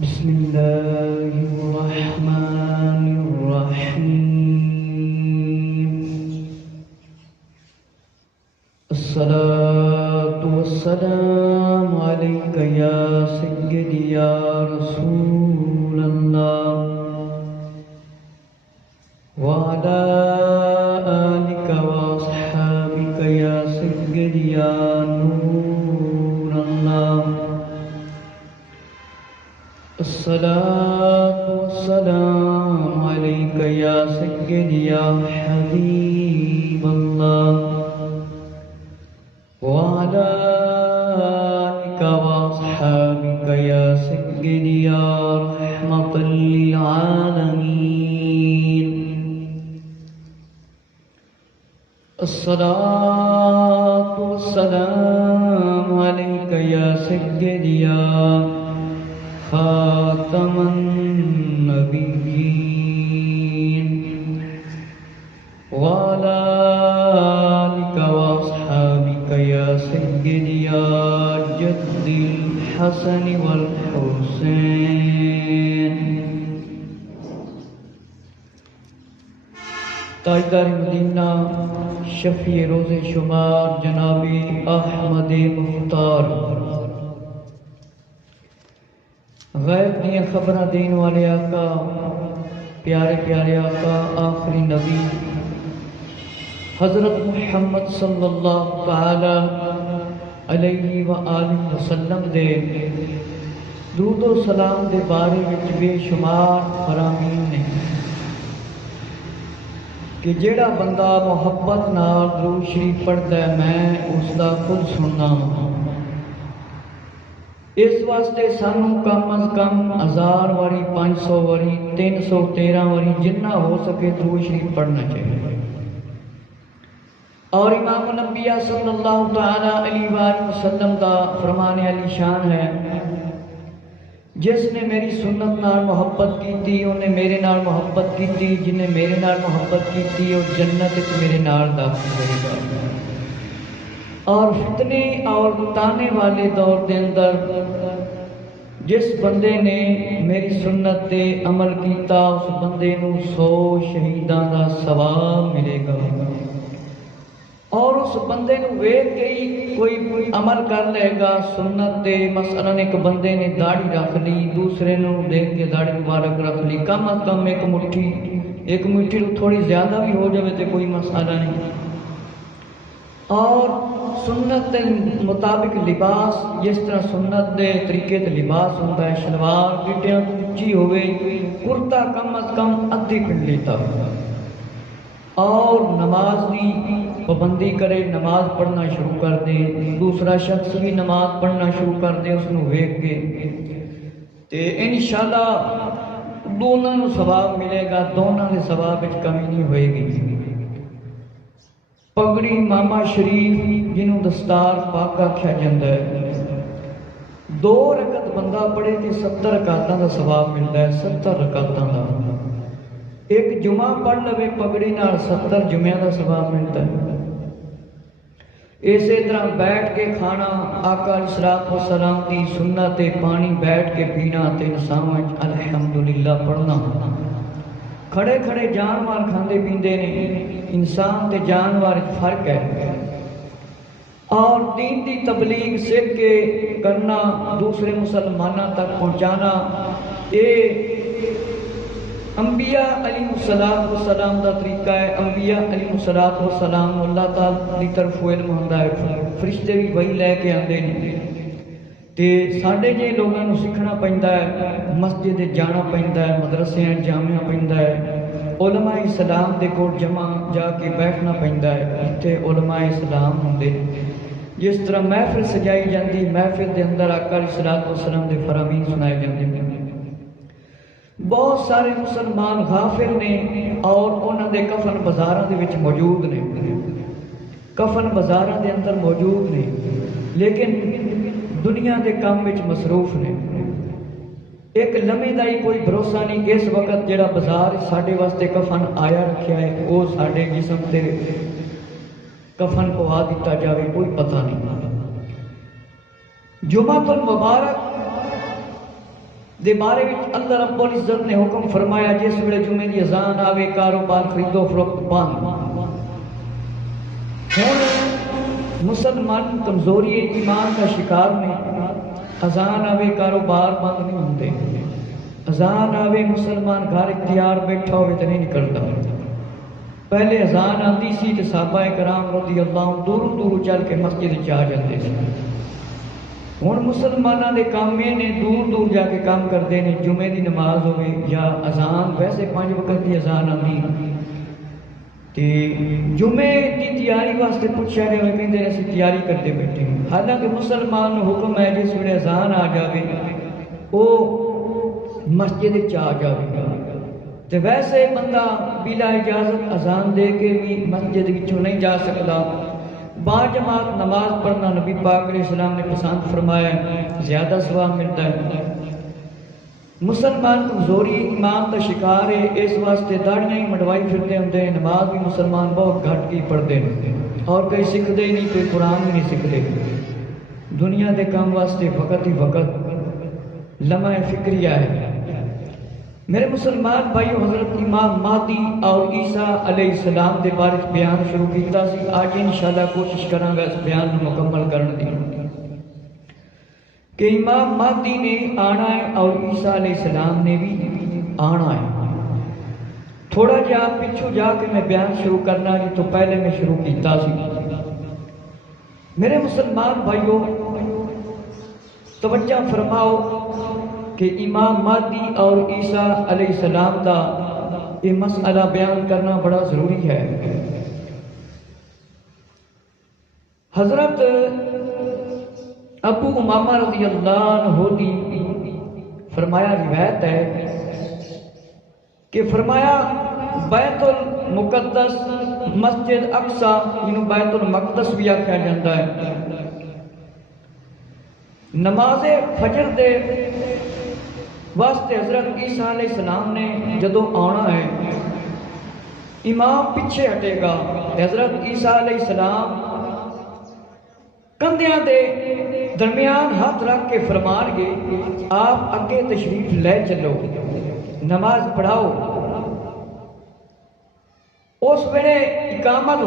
بسم الله الرحمن الرحيم. الصلاة والسلام عليك يا سيدي يا رسول الله وعلى آلك وأصحابك يا سيدي يا نور الله. الصلاة والسلام عليك يا سيدي يا حبيب الله وعلى آلك وأصحابك يا سيدي يا رحمة للعالمين. الصلاة والسلام عليك يا سيدي يا خاتم النبيين وعلى آلك وأصحابك يا سيدي يا جد الحسن والحسين. تاجدار مدینہ شفیع روز شمار جناب احمد مختار، غیب دیا خبریں دین والے آقا، پیارے پیارے آقا، آخری نبی حضرت محمد صلی اللہ تعالی علیہ وآلہ وسلم دے درود و سلام دے بارے وچ بے شمار فرامین نے کہ جیڑا بندہ محبت نال درود شریف پڑھدا ہے میں اس دا خود سننا ہوں. اس واسطے سانو کم از کم 1000 واری 500 واری 313 واری جنہ ہو سکے درود شریف پڑھنا چاہیے. اور امام الانبیاء صلی اللہ تعالی علیہ وآلہ وسلم کا فرمان علی شان ہے، جس نے میری سنت نال محبت کی انہیں میرے نال محبت کی، جنہیں میرے نال محبت کی وہ جنت وچ میرے نال داخل ہوئے گا. اور فتنے اور تانے والے دور دے اندر جس بندے نے میری سنت تے عمل کیتا اس بندے نو 100 شہیداں دا ثواب ملے گا. اور اس بندے نو ویکھ کے ہی کوئی عمل کر لے گا سنت دے. مثلا ایک بندے نے داڑھی رکھ لی، دوسرے نو دیکھ کے داڑھی مبارک رکھ لی، کم از کم ایک مٹھی تھوڑی زیادہ بھی ہو جائے تو کوئی مسئلہ نہیں. اور سنت دے مطابق لباس، جس طرح سنت دے طریقے تے لباس ہوتا ہے، شلوار گٹیاں اونچی ہوئے، کرتا کم از کم ادھی پنڈلی تک، اور نماز کی پابندی کرے، نماز پڑھنا شروع کر دے. دوسرا شخص بھی نماز پڑھنا شروع کر دے اس نو ویکھ کے، تے انشاءاللہ دونوں نو ثواب ملے گا، دونوں دے ثواب وچ کمی نہیں ہوئے گی. پگڑی ماما شریف جنہوں دستار پاک آکھیا جاتا ہے، 2 رکعت بندہ پڑھے تے 70 رکعتاں دا ثواب ملتا ہے. 70 رکعتاں دا ایک جمعہ پڑھ لوے پگڑی نال 70 جمعہ دا ثواب ملتا ہے. اسی طرح بیٹھ کے کھانا، آقا علیہ الصلوۃ والسلام دی سنت تے پانی بیٹھ کے پینا تے انسان الحمدللہ پڑھنا. کھڑے کھڑے جانور کھاندے پیندے نے، انسان تے جانور فرق ہے. اور دین دی تبلیغ سکھ کے کرنا، دوسرے مسلمانوں تک پہنچانا، یہ انبیاء علیہ السلام دا طریقہ ہے. انبیاء علیہ السلام اللہ تعالی دی طرف علم ہوندا ہے، فرشتے بھی وہی لے کے آندے نے. تے ساڈے جے لوگاں نوں سیکھنا پیندا ہے، مسجد جانا پیندا ہے، مدرسے جامعہ پیندا ہے، علماء اسلام دے کول جمع جا کے بیٹھنا پیندا ہے. اتنے علماء اسلام ہوندے، جس طرح محفل سجائی جاندی، محفل دے اندر آقا علیہ الصلوۃ والسلام دے فرامین سنائے جاندے. بہت سارے مسلمان غافل نے اور انہاں دے کفن بازاراں دے وچ موجود نے، کفن بازاراں دے اندر موجود نے، لیکن دنیا دے کام وچ مصروف نے. ایک لمحے دا ہی کوئی بھروسہ نہیں کہ اس وقت جڑا بازار ساڈے واسطے کفن آیا رکھیا ہے وہ ساڈے جسم تے کفن پوا دیتا جاوے، کوئی پتہ نہیں. جمعہ المبارک دے بارے وچ اللہ رب العزت نے حکم فرمایا جس ویلے جمعے دی اذان آوے کاروبار خرید و فروخت بند۔ ہن مسلمان کمزوری ایمان کا شکار نے، اذان آوے کاروبار بند نہیں ہوندے، اذان آوے مسلمان گھر اختیار بیٹھا ہوئے تو نہیں نکلتا۔ پہلے اذان آتی سی تو صحابہ کرام رضی اللہ دور دور چل کے مسجد چ آ جاتے سی۔ ہن مسلمانوں دے کام یہ نے دور دور جا کے کام کرتے ہیں، جمعے دی نماز ہوئے یا اذان، ویسے 5 وقت کی اذان آتی تے جمعے دی تیاری واسطے پوچھا گیا، وہ کہتے ہیں اسی تیاری کرتے بیٹھے ہیں۔ حالانکہ مسلمان حکم ہے جس ویلے اذان آ جاوے وہ مسجد چ آ جاوے گا، تے ویسے بندہ بلا اجازت اذان دے کے بھی مسجد وچوں نہیں جا سکتا۔ با جماعت نماز پڑھنا نبی پاک علیہ السلام نے پسند فرمایا ہے، زیادہ ثواب ملتا ہے۔ مسلمان کمزوری ایمان کا شکار ہے، اس واسطے داڑیاں ہی مڈوائی پھرتے ہوتے ہیں، نماز بھی مسلمان بہت گھٹ کی پڑھتے ہیں، اور کوئی سیکھتے ہی نہیں، کوئی قرآن بھی نہیں سیکھتے۔ دنیا دے کام واسطے وقت ہی وقت لمحہ فکریہ ہے۔ میرے مسلمان بھائیو، حضرت امام مہدی اور عیسیٰ علیہ السلام دے بارے بیان شروع کیتا سی، آج انشاءاللہ کوشش کراں گا اس بیان کو مکمل کرنے دی کہ امام مہدی نے آنا ہے اور عیسیٰ علیہ السلام نے بھی آنا ہے۔ تھوڑا جا پچھو جا کے میں بیان شروع کرنا جی تو پہلے میں شروع کیتا سی۔ میرے مسلمان بھائیو توجہ فرماؤ کہ امام مہدی اور عیسیٰ علیہ السلام کا یہ مسئلہ بیان کرنا بڑا ضروری ہے۔ حضرت ابو امامہ رضی اللہ عنہ دی فرمایا روایت ہے کہ فرمایا بیت المقدس مسجد اقصی جنہوں بیت المقدس بھی آکھا جاتا ہے، نماز فجر دے واسطے حضرت عیسیٰ علیہ السلام نے جدو آنا ہے، امام پیچھے ہٹے گا، حضرت عیسیٰ علیہ السلام کندھیاں دے درمیان ہاتھ رکھ کے فرمان گے آپ اگے تشریف لے چلو، نماز پڑھاؤ۔ اس ویلے اقامت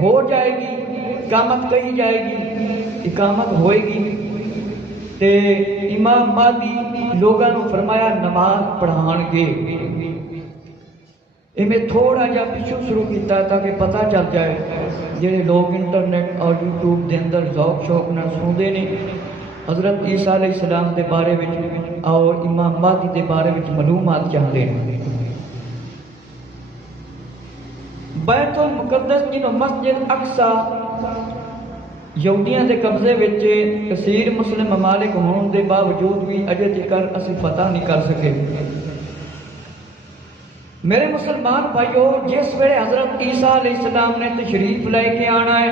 ہو جائے گی، اقامت کہی جائے گی، اقامت ہوئے گی تے امام مہدی لوگاں نو فرمایا نماز پڑھان گے۔ میں تھوڑا جا پیچھو شروع کیتا ہے تاکہ پتہ چل جائے جڑے لوگ انٹرنیٹ اور یوٹیوب دے اندر ذوق شوق نال سندے نے، حضرت عیسیٰ علیہ السلام دے بارے وچ اور امام مہدی دے بارے وچ معلومات چاہتے ہیں۔ بیت المقدس جنہوں مسجد اقصی یہودیاں دے قبضے وچ کثیر مسلم ممالک ہون دے باوجود بھی اجے تک اسی فتح نہیں کر سکے۔ میرے مسلمان بھائیو، جس ویلے حضرت عیسیٰ علیہ السلام نے تشریف لے کے آنا ہے،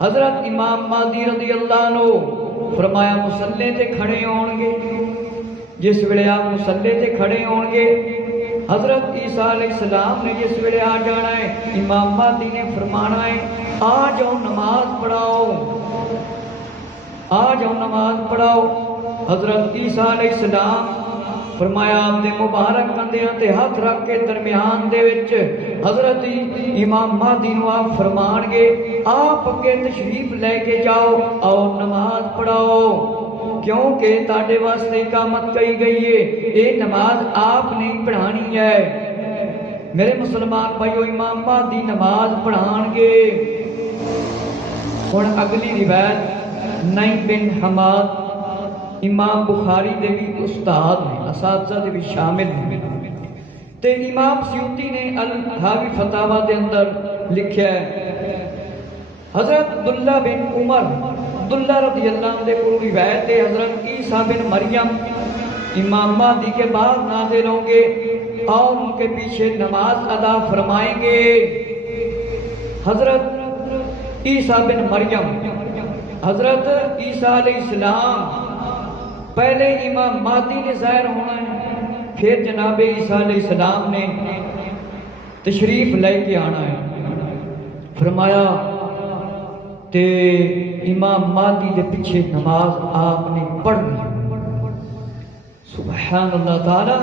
حضرت امام مہدی رضی اللہ عنہ فرمایا مصلے تے کھڑے ہون گے۔ جس ویلے آپ مصلے تے کھڑے ہون گے، حضرت عیسیٰ علیہ السلام نے جس ویلے آ جانا ہے، امام مہدی نے فرمانا ہے آ جاؤ نماز پڑھاؤ، آ جاؤ نماز پڑھاؤ۔ حضرت عیسیٰ علیہ السلام فرمایا آپ دے مبارک کندھیاں تے ہاتھ رکھ کے درمیان دے وچ حضرت امام مہدی نو آپ فرمان گے آپ اگے تشریف لے کے جاؤ اور نماز پڑھاؤ، کیونکہ تاڑے واسطے اقامت کہی گئی ہے، یہ نماز آپ نہیں پڑھانی ہے۔ میرے مسلمان بھائیو، امام مہدی نماز پڑھان گے۔ ہن اگلی روایت نعیم بن حماد امام بخاری دے بھی استاد نے، اساتذہ دے بھی شامل ہیں، تے امام سیوطی نے الحاوی فتاوی دے اندر لکھیا ہے حضرت عبداللہ بن عمر عبداللہ رضی اللہ عنہ دے کو روایت ہے حضرت عیسیٰ بن مریم امام مہدی کے بعد نازل ہوں گے اور ان کے پیچھے نماز ادا فرمائیں گے۔ حضرت عیسیٰ بن مریم، حضرت عیسیٰ علیہ السلام پہلے امام مہدی نے ظاہر ہونا ہے، پھر جناب عیسیٰ علیہ السلام نے تشریف لے کے آنا ہے۔ فرمایا تے امام مہدی دے پیچھے نماز آپ نے پڑھنی، سبحان اللہ تعالی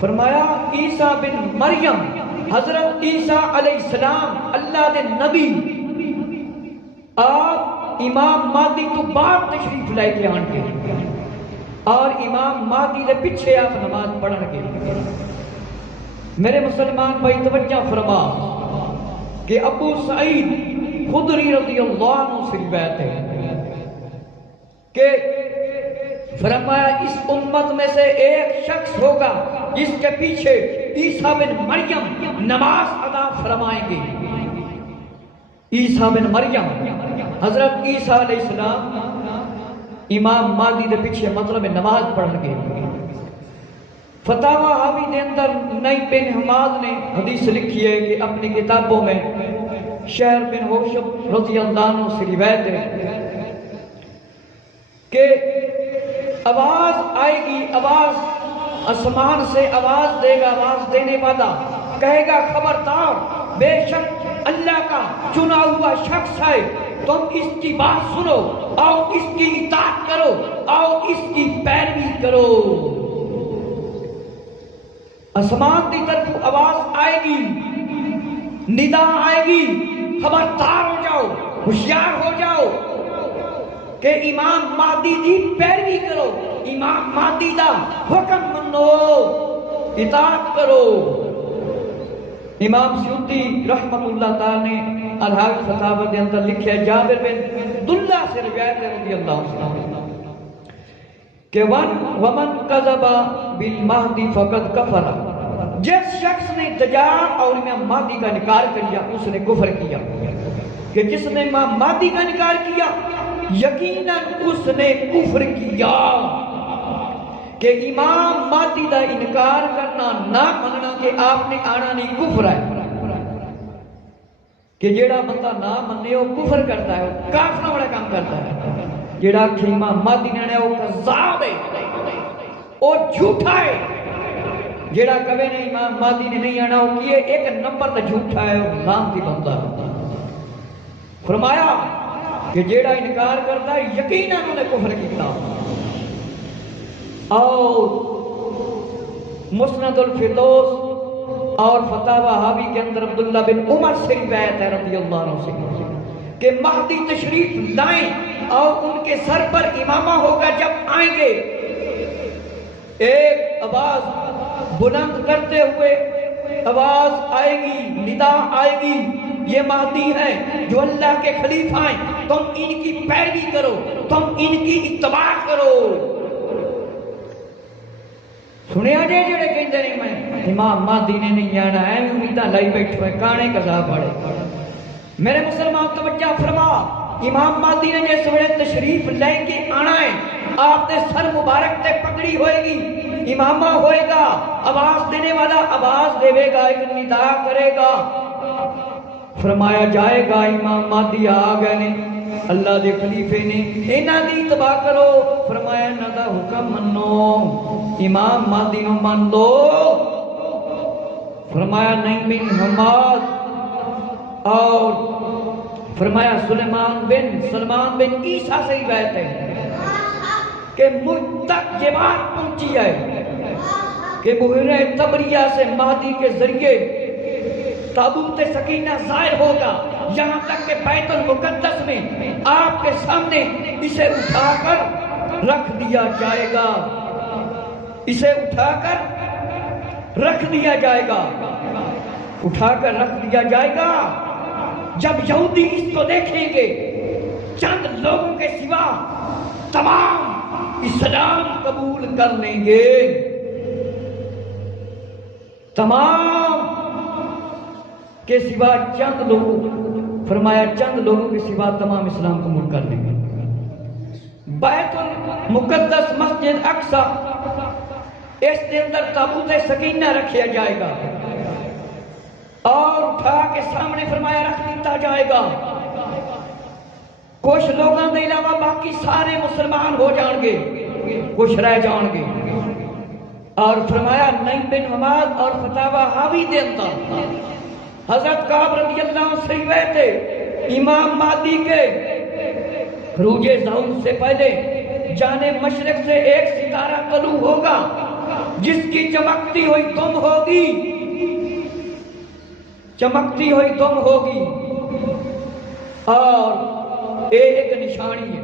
فرمایا عیسیٰ بن مریم حضرت عیسیٰ علیہ السلام اللہ دے نبی آپ امام مہدی تو بعد تشریف لے کے آن کے اور امام مہدی دے پیچھے آپ نماز پڑھن کے میرے مسلمان بھائی توجہ فرما کہ ابو سعید خدری رضی اللہ عنہ سے روایت ہے کہ فرمایا اس امت میں سے ایک شخص ہوگا جس کے پیچھے عیسیٰ بن مریم نماز ادا فرمائیں گے. عیسیٰ بن مریم حضرت عیسیٰ علیہ السلام امام مہدی دے پیچھے مطلب نماز پڑھن گے. فتاوی حاوی دے اندر نئی بن حماد نے حدیث لکھی ہے کہ اپنی کتابوں میں شہر بن ہوشب رضی اللہ عنہ سے روایت ہے کہ آواز آئے گی, آواز آسمان سے آواز دے گا, آواز دینے والا کہے گا خبردار بے شک اللہ کا چنا ہوا شخص ہے, تم اس کی بات سنو, آؤ اس کی اطاعت کرو, آؤ اس کی پیروی کرو. آسمان کی طرف آواز آئے گی, ندا آئے گی, خبردار ہو جاؤ, ہوشیار ہو جاؤ کہ امام مہدی دی پیروی کرو, امام مہدی دا حکم منو, اطاعت کرو. امام سیوطی رحمت اللہ تعالی نے الحاق فتاوی دے اندر لکھا ہے, جابر بن عبداللہ سے روایت ہے رضی اللہ عنہ کہ ومن کذب بالمہدی فقد کفر, جس شخص نے دجال اور امام مہدی کا انکار کیا اس نے کفر کیا. کہ جس نے امام مہدی کا انکار کیا یقیناً اس نے کفر کیا. کہ امام مہدی کا انکار کرنا نہ مننا کہ آپ نے آنا نہیں کفر ہے. کہ جیڑا بندہ نہ منے وہ کفر کرتا ہے, وہ کافر والا کام کرتا ہے. جیڑا کہ امام مہدی نے آنا وہ کذاب ہے, وہ جھوٹا ہے. جیڑا کہے نے امام مہدی نے نہیں آنا وہ کیے ایک نمبر تے جھوٹا ہے, وہ لعنتی بندہ ہے. فرمایا کہ جیڑا انکار کرتا ہے یقیناً انہوں نے کفر کیتا. اور مسند الفردوس اور فتاوی حاوی کے اندر عبداللہ بن عمر سے روایت ہے رضی اللہ عنہ سے کہ مہدی تشریف لائیں اور ان کے سر پر امامہ ہوگا. جب آئیں گے ایک آواز بلند کرتے ہوئے آواز آئے گی, ندا آئے گی, یہ مہدی ہیں جو اللہ کے خلیفہ ہیں, تم ان کی پیروی کرو, تم ان کی اتباع کرو. سنیا جے جڑے کہندے نہیں میں امام مہدی نے نہیں آنا ہے, امیداں لائی بیٹھے ہوئے کانے کذاب پڑے. میرے مسلمان توجہ فرما, امام مہدی نے جس ویلے تشریف لے کے آنا ہے آپ نے سر مبارک تے پگڑی ہوئے گی, امامہ ہوئے گا, آواز دینے والا آواز دے گا, ایک ندا کرے گا. فرمایا جائے گا امام مہدی آ گئے نے, اللہ دے خلیفے نے, انہاں دی اتباع کرو. فرمایا انہاں دا حکم منو, امام مہدی نو مان لو. فرمایا نہیں بن حماد اور فرمایا سلمان بن عیسیٰ سے روایت ہے کہ مجھ تک یہ بات پہنچی ہے کہ بحیرہ تبریہ سے مہدی کے ذریعے تابوت سکینہ ظاہر ہوگا, یہاں تک کہ بیت المقدس میں آپ کے سامنے اسے اٹھا کر رکھ دیا جائے گا, اسے اٹھا کر رکھ دیا جائے گا, اٹھا کر رکھ دیا جائے گا. جب یہودی اس کو دیکھیں گے چند لوگوں کے سوا تمام اسلام قبول کر لیں گے, تمام کے سوا چند لوگوں, فرمایا چند لوگوں کے سوا تمام اسلام قبول کر لیں گے. بیت المقدس مسجد اقصی اس کے اندر تابوت سکینہ رکھا جائے گا اور اٹھا کے سامنے فرمایا رکھ دیتا جائے گا. کچھ لوگوں کے علاوہ باقی سارے مسلمان ہو جان گے, کچھ رہ جان گے. اور فرمایا نعیم بن حماد اور فتاوی حاوی دے اندر حضرت کعب رضی اللہ عنہ سے روایت ہے امام مہدی کے خروج ظہور سے پہلے جانب مشرق سے ایک ستارہ طلوع ہوگا جس کی چمکتی ہوئی دم ہوگی، چمکتی ہوئی دم ہوگی، اور ایک نشانی ہے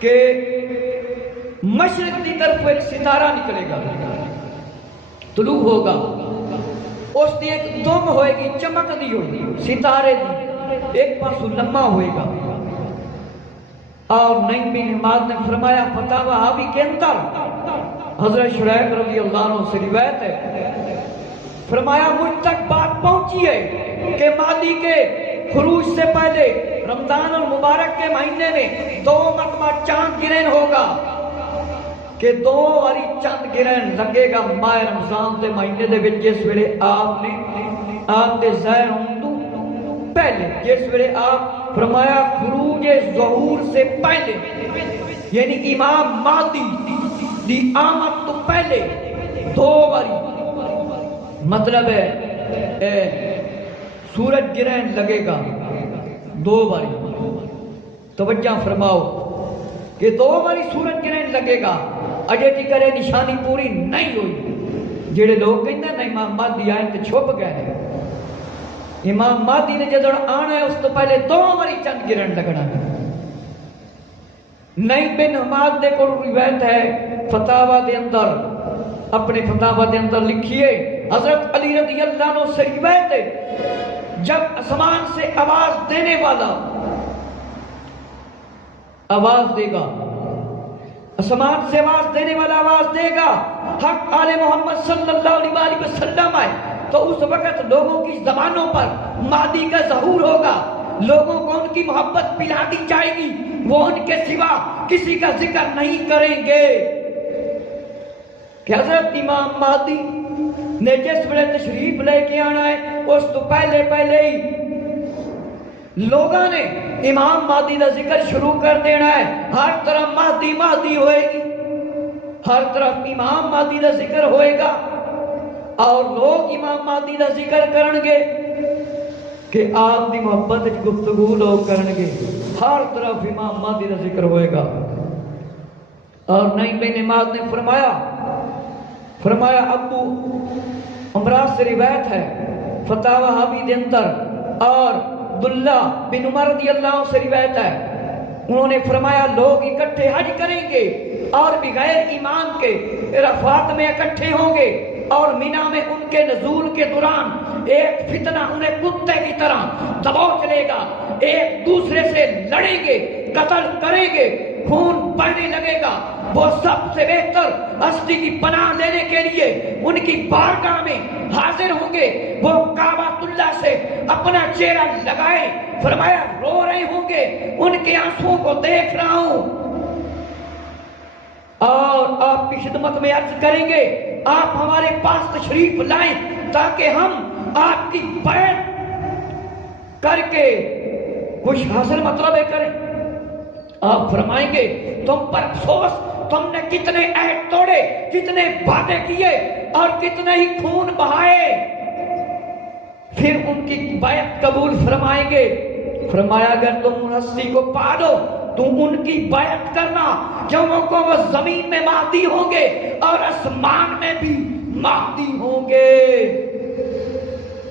کہ مشرق کی طرف ایک ستارہ نکلے گا، طلوع ہوگا، اس کی ایک دم ہوئے گی چمک دی ہوئی ستارے دی، ایک پاسو لمبا ہوئے گا۔ اور نعیم بن حماد نے فرمایا فتاوی حاوی کے اندر حضرت شریح رضی اللہ عنہ سے روایت ہے، فرمایا مجھ تک بات پہنچی ہے کہ مہدی کے خروج سے پہلے رمضان المبارک کے مہینے میں 2 مرتبہ چاند گرہن ہوگا، کہ 2 باری چاند گرہن لگے گا ماہ رمضان دے مہینے دے وچ، جس ویلے آپ دے ظاہر ہون تو پہلے، جس ویلے آپ فرمایا خروج ظہور سے پہلے، یعنی امام مہدی دی آمد تو پہلے 2 باری، مطلب ہے سورج گرہن لگے گا 2 باری، توجہ فرماؤ کہ 2 باری سورج گرہن لگے گا، اجے کی کرے نشانی پوری نہیں ہوئی۔ جڑے لوگ کہتے ہیں نا امام مہدی آئے تو چھپ گئے، امام مہدی نے جدوں آنا ہے اس تو پہلے 2 باری چند گرہن لگنا ہے۔ نعیم بن حماد دے کو روایت ہے فتاوی دے اندر، اپنے فتاوی دے اندر لکھیے حضرت علی رضی اللہ عنہ سے روایت ہے جب آسمان سے آواز دینے والا آواز دے گا، آسمان سے آواز دینے والا آواز دے گا، حق آل محمد صلی اللہ علیہ وسلم آئے، تو اس وقت لوگوں کی زبانوں پر مہدی کا ظہور ہوگا، لوگوں کو ان کی محبت پلا دی جائے گی، وہ ان کے سوا کسی کا ذکر نہیں کریں گے۔ کہ حضرت امام مہدی نے جس وقت تشریف لے کے آنا ہے اس تو پہلے ہی لوگوں نے امام مہدی کا ذکر شروع کر دینا ہے، ہر طرف مہدی مہدی ہوئے گی، ہر طرف امام مہدی کا ذکر ہوئے گا، اور لوگ امام مہدی کا ذکر کرن گے کہ آپ دی محبت گفتگو لوگ کرن گے، ہر طرف امام مہدی کا ذکر ہوئے گا۔ اور نعیم بن حماد نے فرمایا ابو امراض سے روایت ہے فتاوی حاوی دے اندر، اور عبداللہ بن عمر رضی اللہ عنہ سے روایت ہے، انہوں نے فرمایا لوگ اکٹھے حج کریں گے اور بغیر ایمان کے عرفات میں اکٹھے ہوں گے، اور مینا میں ان کے نزول کے دوران ایک فتنہ انہیں کتے کی طرح دبوچ لے گا، ایک دوسرے سے لڑیں گے، قتل کریں گے، خون بہنے لگے گا، وہ سب سے بہتر ہستی کی پناہ لینے کے لیے ان کی بارگاہ میں حاضر ہوں گے، وہ کعبۃ اللہ سے اپنا چہرہ لگائے، فرمایا رو رہے ہوں گے، ان کے آنسوں کو دیکھ رہا ہوں، اور آپ کی خدمت میں عرض کریں گے آپ ہمارے پاس تشریف لائیں تاکہ ہم آپ کی بیعت کر کے کچھ حاصل مطلب کریں۔ آپ فرمائیں گے تم پر افسوس، تم نے کتنے عہد توڑے، کتنے وعدے کیے اور کتنے ہی خون بہائے، پھر ان کی بیعت قبول فرمائیں گے۔ فرمایا اگر تم ہستی کو پا دو تم ان کی بیعت کرنا، جب کو وہ زمین میں مہدی ہوں گے اور آسمان میں بھی مہدی ہوں گے۔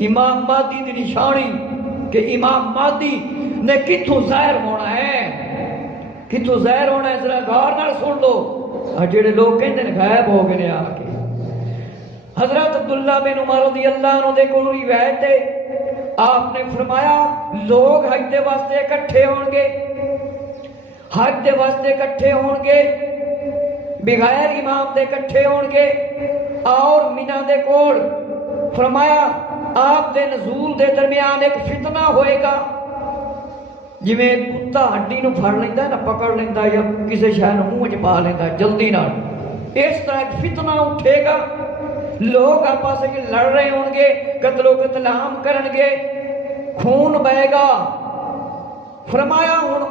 امام مہدی دی نشانی کہ امام مہدی نے کتوں ظاہر ہونا ہے، کتوں ظاہر ہونا ہے، ذرا غور نال سن لو، اور جڑے لوگ کہندے نے غائب ہو گئے آ کے۔ حضرت عبداللہ بن عمر رضی اللہ عنہ دے کول روایت ہے، آپ نے فرمایا لوگ حج دے واسطے اکٹھے ہون گے، حج دے واسطے اکٹھے ہون گے، بغیر امام دے اکٹھے ہون گے، اور مینا دے کول فرمایا آپ دے نزول دے درمیان ایک فتنہ ہوئے گا، جویں کتا ہڈی نو پھڑ لیندا ہے نا، پکڑ لیندا یا کسی شے نو منہ وچ پا لیندا جلدی نال، اس طرح ایک فتنہ اٹھے گا، لوگ آپس وچ لڑ رہے ہون گے، قتل و قتل عام کرن گے، خون بہے گا۔ فرمایا ہن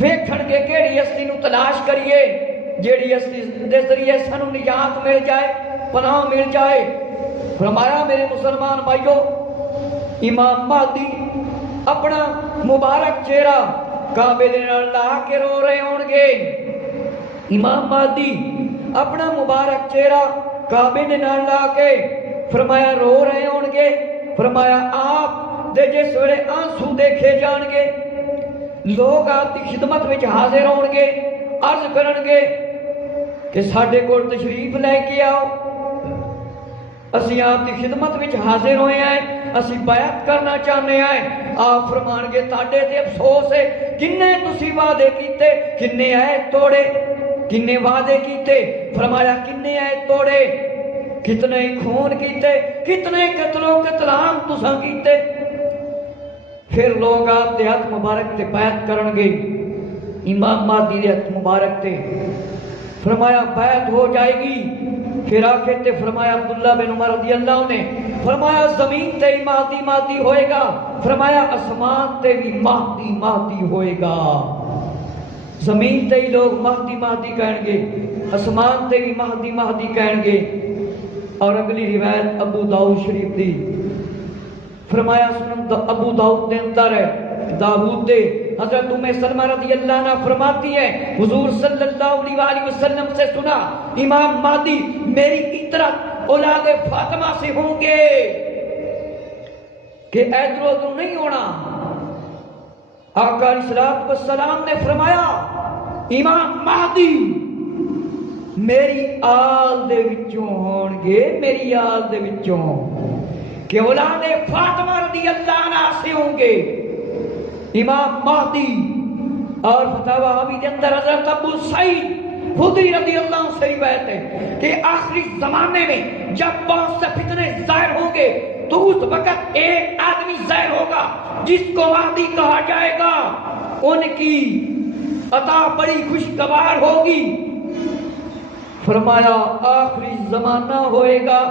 ویکھن گے کیڑی ہستی نو تلاش کریے جیڑی ہستی دے ذریعے سانو نجات مل جائے، پناہ مل جائے۔ فرمایا میرے مسلمان بھائیو، امام مہدی اپنا مبارک چہرہ کعبے دے نال لا کے رو رہے ہون گے. امام مہدی اپنا مبارک چہرہ کعبے دے نال لا کے فرمایا رو رہے ہون گے. فرمایا آپ دے جس ویلے آنسو دیکھے جان گے لوگ آپ کی خدمت وچ حاضر ہون گے, عرض کرن گے کہ ساڈے کول تشریف لے کے آؤ, اسی آپ کی خدمت وچ حاضر ہوئے ہیں, اسی بیعت کرنا چاہنے ہیں. آپ فرمان گے تاڈے تے افسوس ہے, کنے تسی وعدے کیتے, کنے عہد توڑے, کنے وعدے کیتے. فرمایا کنے عہد توڑے, کتنے خون کیتے, کتنے قتل و قتل عام تساں کیتے. پھر لوگ آپ دے ہاتھ مبارک تے بیعت کرن گے, امام مہدی دے ہاتھ مبارک تے. فرمایا بیعت ہو جائے گی. پھر آخر تے فرمایا عبداللہ بن عمر رضی اللہ نے فرمایا زمین تے ہی مہدی مہدی ہوئے گا. فرمایا آسمان تے بھی مہدی مہدی ہوئے گا. زمین تے ہی لوگ مہدی مہدی کہیں گے, آسمان تے بھی مہدی مہدی کہیں گے. اور اگلی روایت ابو داؤد شریف دی, فرمایا سنن ابو داؤد دے اندر ہے, داؤد دے حضرت ام سلمہ رضی اللہ عنہ فرماتی ہے حضور صلی اللہ علیہ وآلہ وسلم سے سنا امام مہدی میری اطرت اولاد فاطمہ سے ہوں گے کہ ادھر ادھر نہیں ہونا. آقا علیہ السلام نے فرمایا امام مہدی میری آل دے وچوں ہون گے, میری آل دے وچوں کہ اولاد فاطمہ رضی اللہ عنہ سے ہوں گے امام مہدی. اور فتاوی حاوی کے اندر حضرت ابو سعید خدری رضی اللہ عنہ سے روایت ہے کہ آخری زمانے میں جب بہت سے فتنے ظاہر ہوں گے تو اس وقت ایک آدمی ظاہر ہوگا جس کو مہدی کہا جائے گا. ان کی عطا بڑی خوشگوار ہوگی. فرمایا آخری زمانہ ہوئے گا.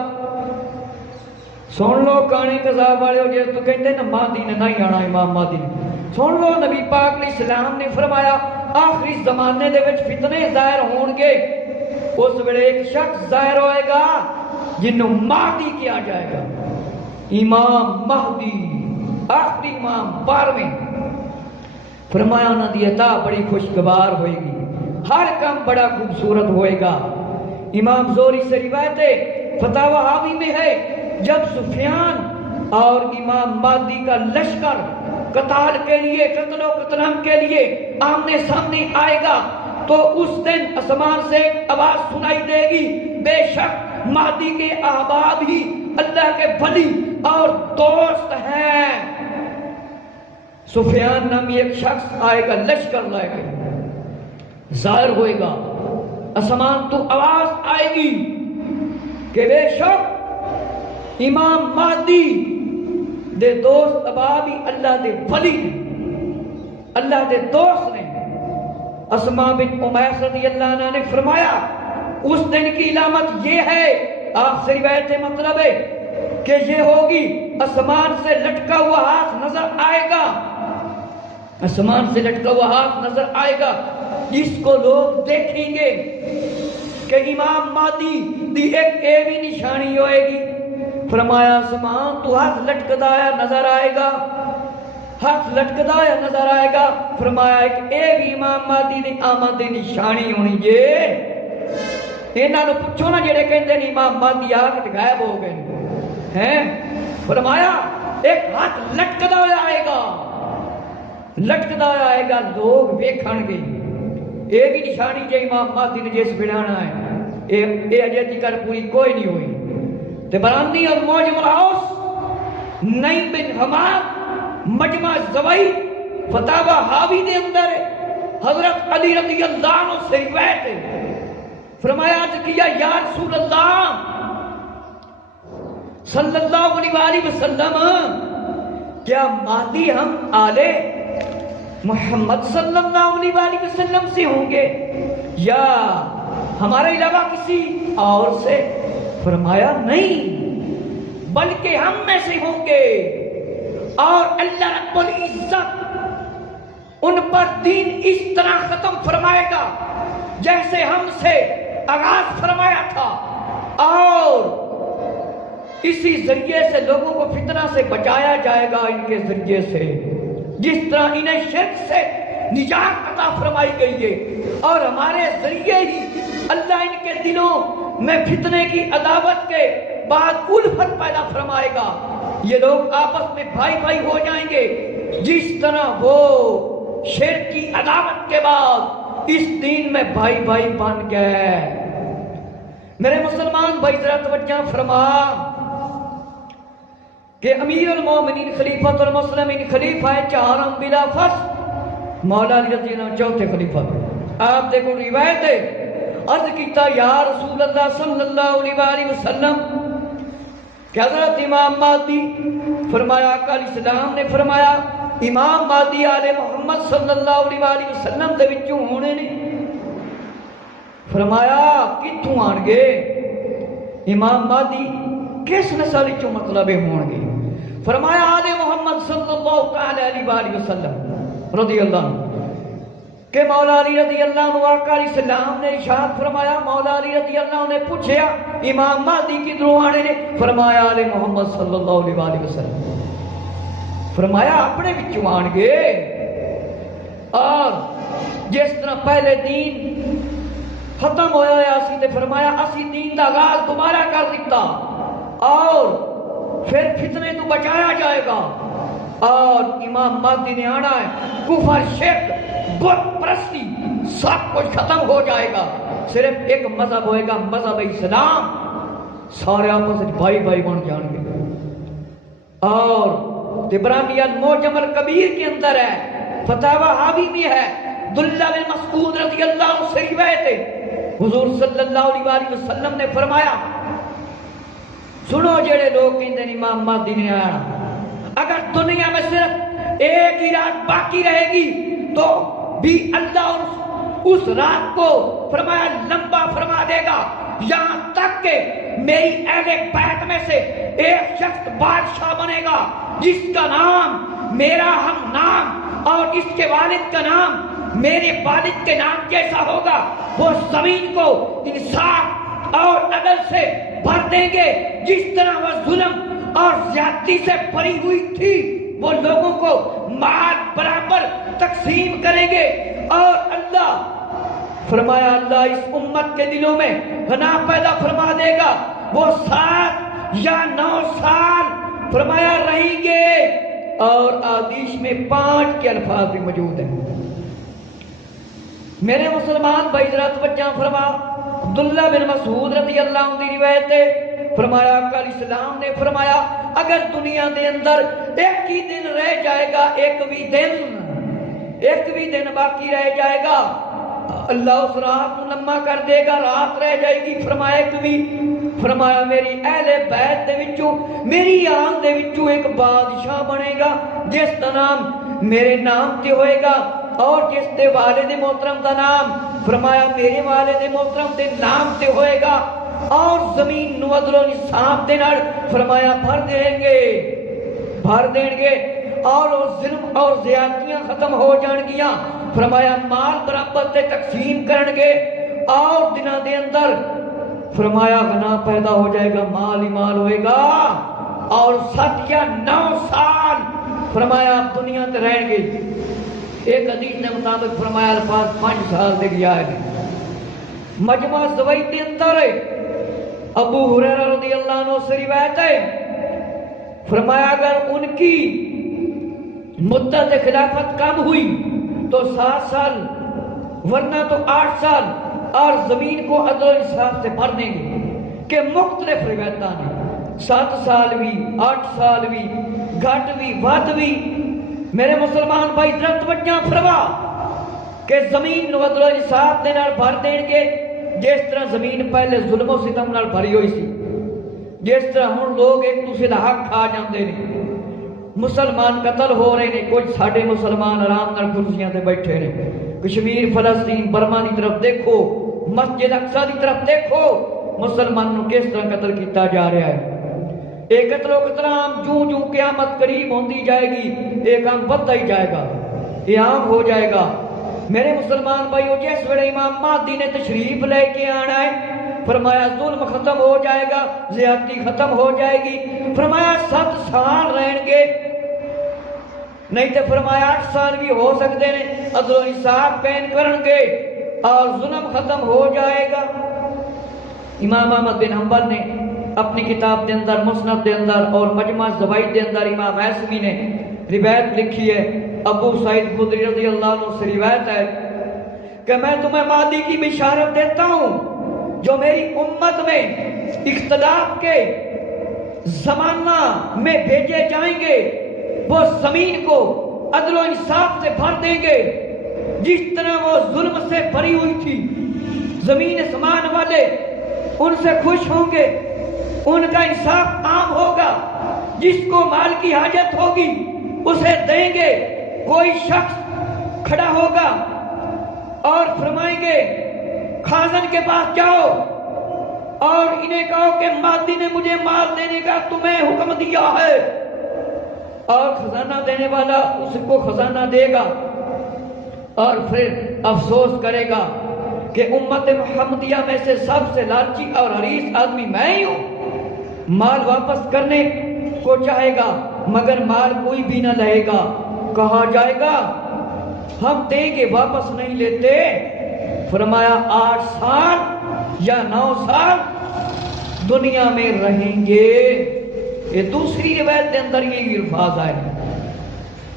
سن لو کہانی کذاب والے ہو جیسے تو کہتے ہیں نا مہدی نے نہیں آنا, امام مہدی نے. سن لو نبی پاک علیہ السلام نے فرمایا آخری زمانے دے وچ فتنے ظاہر ہون گے. اس ویلے ایک شخص ظاہر ہوئے گا جنوں مہدی کیا جائے گا, امام مہدی, آخری امام 12ویں. فرمایا انہاں دی عطا بڑی خوشگوار ہوئے گی, ہر کام بڑا خوبصورت ہوئے گا. امام زہری سے روایت ہے فتاوی حاوی میں ہے جب سفیان اور امام مہدی کا لشکر قتال کے لیے, قتل و قتل کے لیے آمنے سامنے آئے گا تو اس دن آسمان سے ایک آواز سنائی دے گی, بے شک مہدی کے احباب ہی اللہ کے ولی اور دوست ہیں. سفیان نامی ایک شخص آئے گا, لشکر لائے گا, ظاہر ہوئے گا, آسمان تو آواز آئے گی کہ بے شک امام مہدی دے دوست احباب ہی اللہ دے ولی, اللہ دے دوست نے. اسماء بن امیس رضی اللہ عنہ نے فرمایا اس دن کی علامت یہ ہے, آپ سے روایت سے مطلب ہے کہ یہ ہوگی آسمان سے لٹکا ہوا ہاتھ نظر آئے گا, آسمان سے لٹکا ہوا ہاتھ نظر آئے گا جس کو لوگ دیکھیں گے کہ امام مہدی دی ایک اے بھی نشانی ہوئے گی. فرمایا آسمان تو ہاتھ لٹکدا آیا نظر آئے گا, ہاتھ لٹکدا آیا نظر آئے گا. فرمایا ایک اے بھی امام مہدی دی آمد دی نشانی ہونی جے. انہاں نوں پوچھو نا جڑے کہندے نے امام مہدی آ کے غائب ہو گئے ہیں. فرمایا ایک ہاتھ لٹکدا آئے گا, لٹکدا آئے گا, لوگ ویکھن گے اے بھی نشانی جے امام مہدی نے جس بڑھانا ہے. اے اجے تک پوری کوئی نہیں ہوئی. تے برانی اور موجم الحوس نعیم بن حماد مجمع زوئی فتاوی حاوی دے اندر حضرت علی رضی اللہ عنہ سے روایت ہے. فرمایا عرض کیا یا رسول اللہ صلی اللہ علیہ وآلہ وسلم کیا مہدی ہم آلے محمد صلی اللہ علیہ وآلہ وسلم سے ہوں گے یا ہمارے علاوہ کسی اور سے؟ فرمایا نہیں بلکہ ہم میں سے ہوں گے, اور اللہ رب العزت ان پر دین اس طرح ختم فرمائے گا جیسے ہم سے آغاز فرمایا تھا, اور اسی ذریعے سے لوگوں کو فتنہ سے بچایا جائے گا ان کے ذریعے سے, جس طرح انہیں شرک سے نجات عطا فرمائی گئی ہے، اور ہمارے ذریعے ہی اللہ ان کے دلوں میں فتنے کی عداوت کے بعد الفت پیدا فرمائے گا۔ یہ لوگ آپس میں بھائی بھائی ہو جائیں گے، جس طرح وہ شرک کی عداوت کے بعد اس دین میں بھائی بھائی بن گئے۔ میرے مسلمان بھائی ذرا توجہ فرما کہ امیر المومنین خلیفۃ المسلمین خلیفہ چہارم بلا فصل مولا علی رضی اللہ عنہ چوتھے خلیفہ۔ آپ دیکھو روایت ہے، عرض کیتا یا رسول اللہ صلی اللہ علیہ وآلہ وسلم کہ حضرت امام مہدی، فرمایا آقا علیہ السلام نے فرمایا امام مہدی آل محمد صلی اللہ علیہ وآلہ وسلم دے وچوں ہونے نے۔ فرمایا کتھوں آن گے؟ امام مہدی کس نسل وچوں مطلب ہون گے؟ فرمایا آل محمد صلی اللہ علیہ وآلہ وسلم رضی اللہ عنہ کہ مولا علی رضی اللہ عنہ آقا علیہ السلام نے ارشاد فرمایا، مولا علی رضی اللہ عنہ نے پوچھا امام مہدی کدھروں آنے نے؟ فرمایا آل محمد صلی اللہ علیہ وآلہ وسلم۔ فرمایا اپنے وچوں آن گے، اور جس طرح پہلے دین ختم ہویا ہے اسی تے فرمایا اسی دین دا آغاز دوبارہ کر دیتا، اور پھر فتنے تو بچایا جائے گا، اور امام مہدی نے آنا ہے، کفر شرک بت پرستی سب کچھ ختم ہو جائے گا، صرف ایک مذہب ہوئے گا، مذہب اسلام، سارے آپس میں بھائی بھائی بن جان گے۔ اور طبرانی المعجم الکبیر کے اندر ہے، فتاوی حاوی میں ہے، عبداللہ بن مسعود رضی اللہ عنہ سے روایت ہے، حضور صلی اللہ علیہ وآلہ وسلم نے فرمایا سنو جڑے لوگ کہندے نے امام مہدی نے آنا، اگر دنیا میں صرف ایک ہی رات باقی رہے گی تو بھی اللہ اس رات کو فرمایا لمبا فرما دے گا، یہاں تک کہ میری اہل بیت میں سے ایک شخص بادشاہ بنے گا جس کا نام میرا ہم نام اور اس کے والد کا نام میرے والد کے نام جیسا ہوگا، وہ زمین کو انصاف اور عدل سے بھر دیں گے، جس طرح وہ ظلم اور زیادتی سے بھری ہوئی تھی وہ لوگوں کو مال برابر تقسیم کریں گے، اور اللہ فرمایا اللہ اس امت کے دلوں میں غنا پیدا فرما دے گا، وہ 7 یا 9 سال فرمایا رہیں گے، اور حدیث میں 5 کے الفاظ بھی موجود ہیں۔ میرے مسلمان بھائی ذرا توجہ فرما، عبداللہ بن مسعود رضی اللہ عنہ کی روایت ہے، فرمایا آقا علیہ السلام نے فرمایا اگر دنیا دے اندر ایک ہی دن رہ جائے گا، ایک بھی دن باقی رہ جائے گا، اللہ اس رات کو لمبا کر دے گا، رات رہ جائے گی، فرمایا ایک بھی، فرمایا میری اہل بیت دے وچوں میری آن دے وچوں ایک بادشاہ بنے گا جس کا نام میرے نام تے ہوئے گا، اور جس دے والد محترم دا نام فرمایا میرے والد محترم دے نام تے ہوئے گا، اور زمین نو عدل و انصاف دے نال فرمایا بھر دیں گے، اور ظلم اور زیادتیاں ختم ہو جان گیاں، فرمایا مال برابر سے تقسیم کرن گے، اور دنوں دے اندر فرمایا غنا پیدا ہو جائے گا، مال ہی مال ہوئے گا، اور 7 یا 9 سال فرمایا آپ دنیا تے رہیں گے۔ ایک حدیث نے مطابق فرمایا الفاظ 5 سال دے گیا ہے۔ مجمع زوید کے اندر ابو ہریرہ رضی اللہ عنہ سے روایت ہے، فرمایا اگر ان کی مدت خلافت کم ہوئی تو 7 سال، ورنہ تو 8 سال، اور زمین کو عدل و انصاف سے بھر دیں گے، کہ مختلف روایتاں نے 7 سال بھی، 8 سال بھی، گھٹ بھی، ود بھی۔ میرے مسلمان بھائی ذرا توجہ فرما کہ زمین نو عدل و انصاف دے نال بھر دیں گے، جس طرح زمین پہلے ظلم و ستم نال بھری ہوئی سی، جس طرح ہن لوگ ایک دوسرے دا حق کھا جاندے نے، مسلمان قتل ہو رہے نے، کچھ ساڈے مسلمان آرام نال کرسیاں تے بیٹھے نے، کشمیر، فلسطین، برما دی طرف دیکھو، مسجد اقصی دی طرف دیکھو، مسلمان نو کس طرح قتل کیتا جا رہا ہے۔ ایک قتل و قتل عام جو قیامت قریب ہوندی جائے گی، ایک عام بڑھتا ہی جائے گا، یہ عام ہو جائے گا۔ میرے مسلمان بھائیو جس ویلے امام مہدی نے تشریف لے کے آنا ہے، فرمایا ظلم ختم ہو جائے گا، زیادتی ختم ہو جائے گی، فرمایا 7 سال رہیں گے، نہیں تو فرمایا 8 سال بھی ہو سکتے ہیں، عدل و انصاف قائم کرن گے اور ظلم ختم ہو جائے گا۔ امام احمد بن حنبل نے اپنی کتاب دے اندر، مسند دے اندر اور مجمع الزوائد دے اندر امام حیثمی نے روایت لکھی ہے، ابو سعید خدری رضی اللہ عنہ سے روایت ہے کہ میں تمہیں مہدی کی بشارت دیتا ہوں جو میری امت میں اختلاف کے زمانہ میں بھیجے جائیں گے، وہ زمین کو عدل و انصاف سے بھر دیں گے جس طرح وہ ظلم سے بھری ہوئی تھی۔ زمین سمان والے ان سے خوش ہوں گے، ان کا انصاف عام ہوگا، جس کو مال کی حاجت ہوگی اسے دیں گے۔ کوئی شخص کھڑا ہوگا اور فرمائیں گے خازن کے پاس جاؤ اور انہیں کہو کہ مہدی نے مجھے مال دینے کا تمہیں حکم دیا ہے، اور خزانہ دینے والا اس کو خزانہ دے گا اور پھر افسوس کرے گا کہ امت محمدیہ میں سے سب سے لالچی اور حریص آدمی میں ہی ہوں۔ مال واپس کرنے کو چاہے گا مگر مال کوئی بھی نہ لے گا، کہا جائے گا ہم دیں گے واپس نہیں لیتے۔ فرمایا 8 سال یا 9 سال دنیا میں رہیں گے۔ یہ دوسری روایت کے اندر یہ الفاظ آئے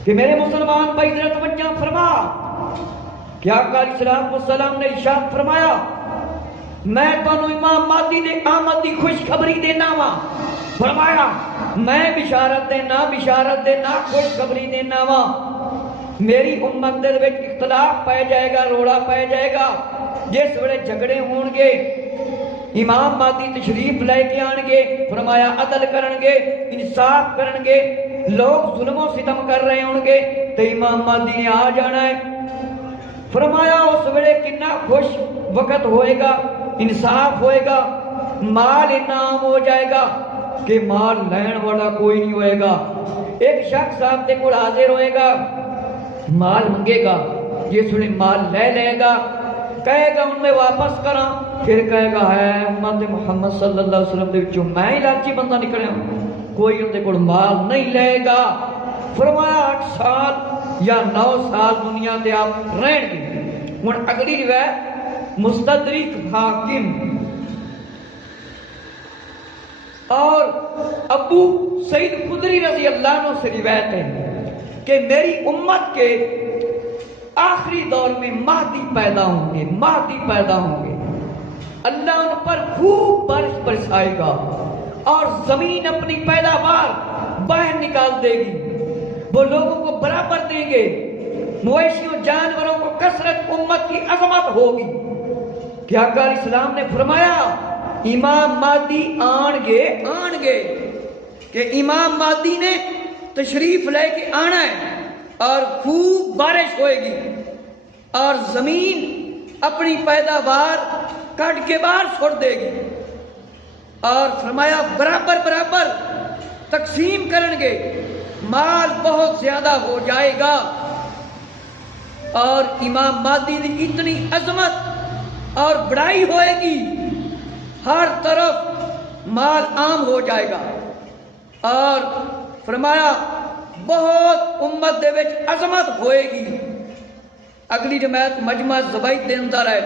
کہ میرے مسلمان بھائی ذرا توجہ فرما، کیا آقا علیہ السلام نے ارشاد فرمایا میں تانوں امام مہدی دے آمد دی خوشخبری دینا وا۔ فرمایا میں بشارت دینا خوشخبری دینا وا۔ میری امت دے وچ اختلاف پائے جائے گا، روڑا پائے جائے گا، جس ویلے جھگڑے ہون گے امام مہدی تشریف لے کے آن گے، فرمایا عدل کرن گے، انصاف کرن گے، لوگ ظلم و ستم کر رہے ہون گے تو امام مہدی نے آ جانا ہے۔ فرمایا اس ویلے کتنا خوش وقت ہوئے گا، انصاف ہوئے گا، مال انعام ہو جائے گا کہ مال لین والا کوئی نہیں ہوئے گا۔ ایک شخص آپ دے کول حاضر ہوئے گا، مال منگے گا، جس ویلے مال لے گا، کہے گا ان میں واپس کراں، پھر کہے گا ہے امت محمد صلی اللہ علیہ وسلم دے وچوں میں ہی لاچی بندہ نکلیا، کوئی ان دے کول مال نہیں لے گا۔ فرمایا 8 سال یا 9 سال دنیا تے آپ رہن گے۔ ہن اگلی روایت مستدرک حاکم اور ابو سعید خدری رضی اللہ عنہ سے روایت ہے کہ میری امت کے آخری دور میں مہدی پیدا ہوں گے، اللہ ان پر خوب بارش برسائے گا اور زمین اپنی پیداوار باہر نکال دے گی، وہ لوگوں کو برابر دیں گے، مویشیوں جانوروں کو کثرت، امت کی عظمت ہوگی۔ کیا آقا علیہ السلام نے فرمایا امام مہدی آن گے کہ امام مہدی نے تشریف لے کے آنا ہے اور خوب بارش ہوئے گی اور زمین اپنی پیداوار کٹ کے باہر چھوڑ دے گی، اور فرمایا برابر تقسیم کرن گے، مال بہت زیادہ ہو جائے گا، اور امام مہدی کی اتنی عظمت اور بڑائی ہوئے گی، ہر طرف مال عام ہو جائے گا، اور فرمایا بہت امت دے وچ عظمت ہوئے گی۔ اگلی روایت مجمع الزوائد دے اندر ہے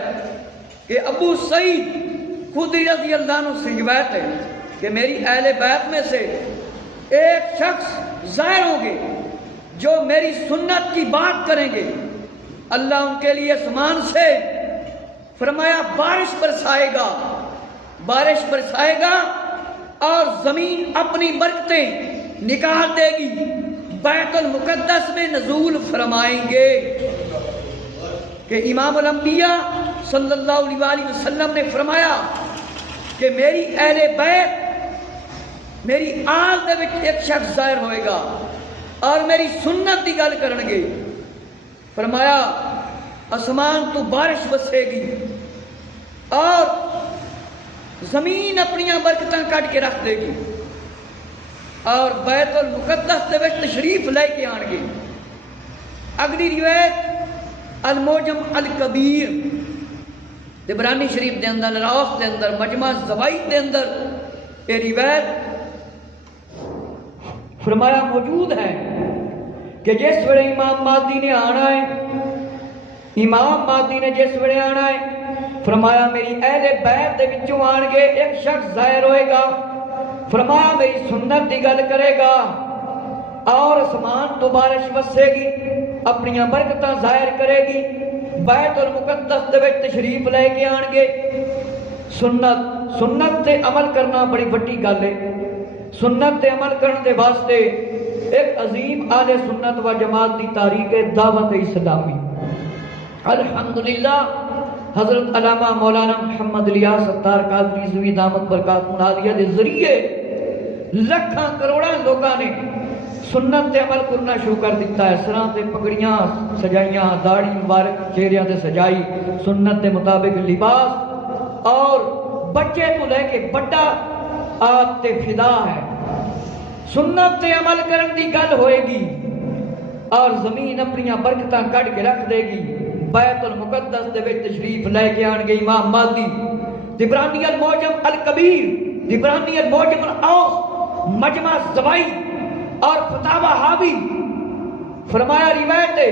کہ ابو سعید خدری رضی اللہ عنہ سے روایت ہے کہ میری اہل بیت میں سے ایک شخص ظاہر ہوں گے جو میری سنت کی بات کریں گے، اللہ ان کے لیے آسمان سے فرمایا بارش برسائے گا اور زمین اپنی برکتیں نکال دے گی، بیت المقدس میں نزول فرمائیں گے کہ امام الانبیاء صلی اللہ علیہ وسلم نے فرمایا کہ میری اہل بیت، میری آل دے وچ ایک شخص ظاہر ہوئے گا اور میری سنت دی گل کرن گے، فرمایا آسمان تو بارش بسے گی اور زمین اپنی برکتاں کٹ کے رکھ دے گی اور بیت المقدس دے وچ تشریف لے کے آن گے۔ اگلی روایت الموجم الکبیر عبرانی شریف دے اندر، راس دے اندر، مجمع الزوائد دے اندر یہ روایت فرمایا موجود ہے کہ جس ویلے امام مہدی نے آنا ہے امام مہدی نے جس ویلے آنا ہے فرمایا میری اہل بیت دے وچوں آن گے ایک شخص ظاہر ہوئے گا، فرمایا میری سنت دی گل کرے گا اور آسمان تو بارش وسے گی، اپنی برکتاں ظاہر کرے گی، بیت المقدس دے وچ تشریف لے کے آن گے۔ سنت تے عمل کرنا بڑی بڑی گل ہے۔ سنت تے عمل کرن دے واسطے ایک عظیم اہل سنت و جماعت دی تاریخ دعوت اسلامی الحمدللہ حضرت علامہ مولانا محمد الیاس ستار قادری زوی دامت برکات عالیہ دے ذریعے لکھاں کروڑاں لوگاں نے سنت تے عمل کرنا شروع کر دیتا ہے۔ سراں تے پگڑیاں سجائیاں، داڑھی مبارک چہریاں تے سجائی، سنت دے مطابق لباس، اور بچے تو لے کے بڑا آپ تے فدا ہے۔ سنت تے عمل کرن دی گل ہوئے گی اور زمین اپنی برکتاں کٹ کے رکھ دے گی۔ بیت المقدس دے وچ تشریف لے کے آن گے امام مہدی، طبرانی المعجم الکبیر، طبرانی المعجم الاوسط، مجمع زوائی اور فتاوی حاوی۔ فرمایا روایت ہے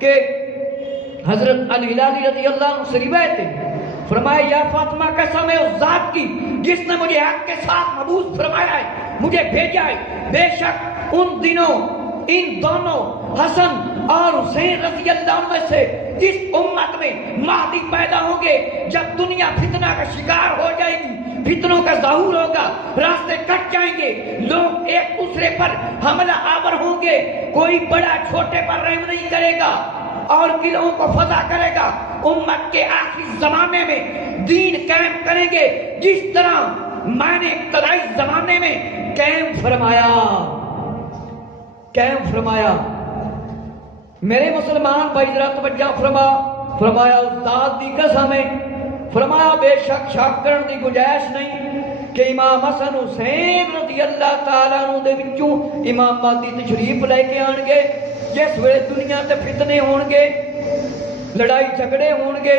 کہ حضرت علی ہلالی رضی اللہ عنہ سے روایت ہے، فرمایا یا فاطمہ قسم ہے اس ذات کی جس نے مجھے حق کے ساتھ مبعوث فرمایا ہے، مجھے بھیجا ہے، بے شک ان دنوں ان دونوں حسن اور حسین رضی اللہ عنہ سے جس امت میں مہدی پیدا ہوں گے، جب دنیا فتنہ کا شکار ہو جائے گی، فتنوں کا ظہور ہوگا، راستے کٹ جائیں گے، لوگ ایک دوسرے پر حملہ آور ہوں گے، کوئی بڑا چھوٹے پر رحم نہیں کرے گا اور قلعوں کو فتح کرے گا۔ امت کے آخری زمانے میں دین قائم کریں گے جس طرح میں نے ابتدائی زمانے میں قائم فرمایا۔ میرے مسلمان بھائی ذرا توجہ فرمایا استاد دی قسم ہے، فرمایا بے شک شک کرن دی گنجائش نہیں کہ امام حسن حسین رضی اللہ تعالیٰ عنہ دے وچوں امام مہدی تشریف لے کے آن گے، جس ویلے دنیا تے فتنے ہون گے، لڑائی جھگڑے ہون گے،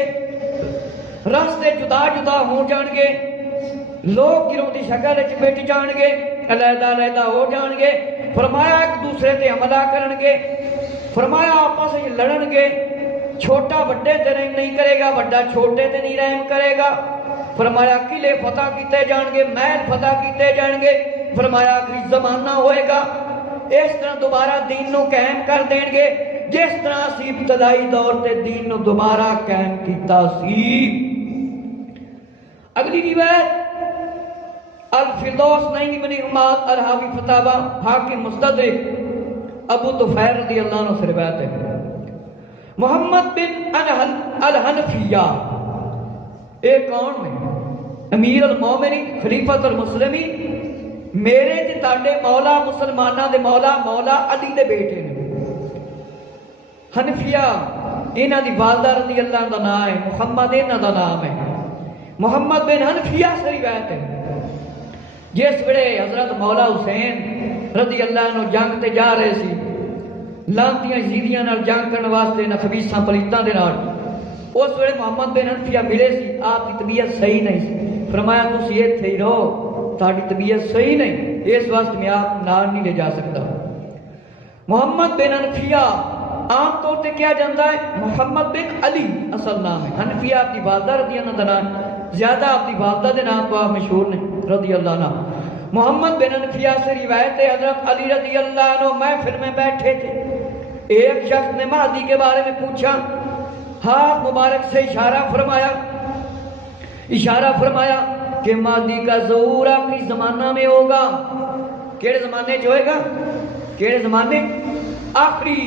راستے جدا جدا ہو جان گے، لوگ گروہ دی شکل وچ بیٹھ جان گے، علیحدہ علیحدہ ہو جان گے، فرمایا ایک دوسرے تے حملہ کرن گے، فرمایا آپس وچ لڑن گے، چھوٹا بڑے تے نہیں کرے گا، بڑا چھوٹے تے نہیں رحم کرے گا، فرمایا قلعے فتح کیتے جان گے، محل فتح کیتے جان گے، فرمایا آخری زمانہ ہوئے گا، اس طرح دوبارہ دین نو قائم کر دیں گے جس طرح اسی ابتدائی دور تے دین نو دوبارہ قائم کیتا سی۔ اگلی روایت الفردوس نعیم بن حماد الحاوی فتاوی حاکم مستدرک ابو طفیل رضی اللہ عنہ سے روایت ہے، محمد بن الحنفیہ ایک کون میں امیر المومنین خلیفۃ المسلمین، میرے تے تاڑے مولا مسلمانہ دے مولا علی دے بیٹے نے۔ حنفیہ انہاں دی والدہ رضی اللہ عنہ دا نام ہے، محمد انہاں دا نام ہے، محمد بن حنفیہ سے روایت ہے، جس ویلے حضرت مولا حسین رضی اللہ عنہ جنگ تے جا رہے سی، لانتیاں یزیدیاں نال جنگ کرن واسطے نہ خبیثاں پلیتاں دے نال، اس ویلے محمد بن حنفیہ ملے سی، آپ کی طبیعت صحیح نہیں سی، فرمایا تسی ایتھے ہی رہو، تہاڈی طبیعت صحیح نہیں، اس واسطے میں آپ نال نہیں لے جا سکتا۔ محمد بن حنفیہ عام طور تے کیا جاندہ ہے محمد بن علی اصل نام ہے، حنفیہ آپ کی والدہ رضی اللہ عنہ، زیادہ آپ کی والدہ دے نام کو آپ مشہور نے رضی اللہ عنہ۔ محمد بن حنفیہ سے روایت ہے حضرت علی رضی اللہ عنہ محفل میں بیٹھے تھے، ایک شخص نے مہدی کے بارے میں پوچھا، ہاتھ مبارک سے اشارہ فرمایا کہ مہدی کا ظہور آخری زمانہ میں ہوگا۔ کیڑے زمانے جو ہوئے گا؟ کیڑے زمانے؟ آخری،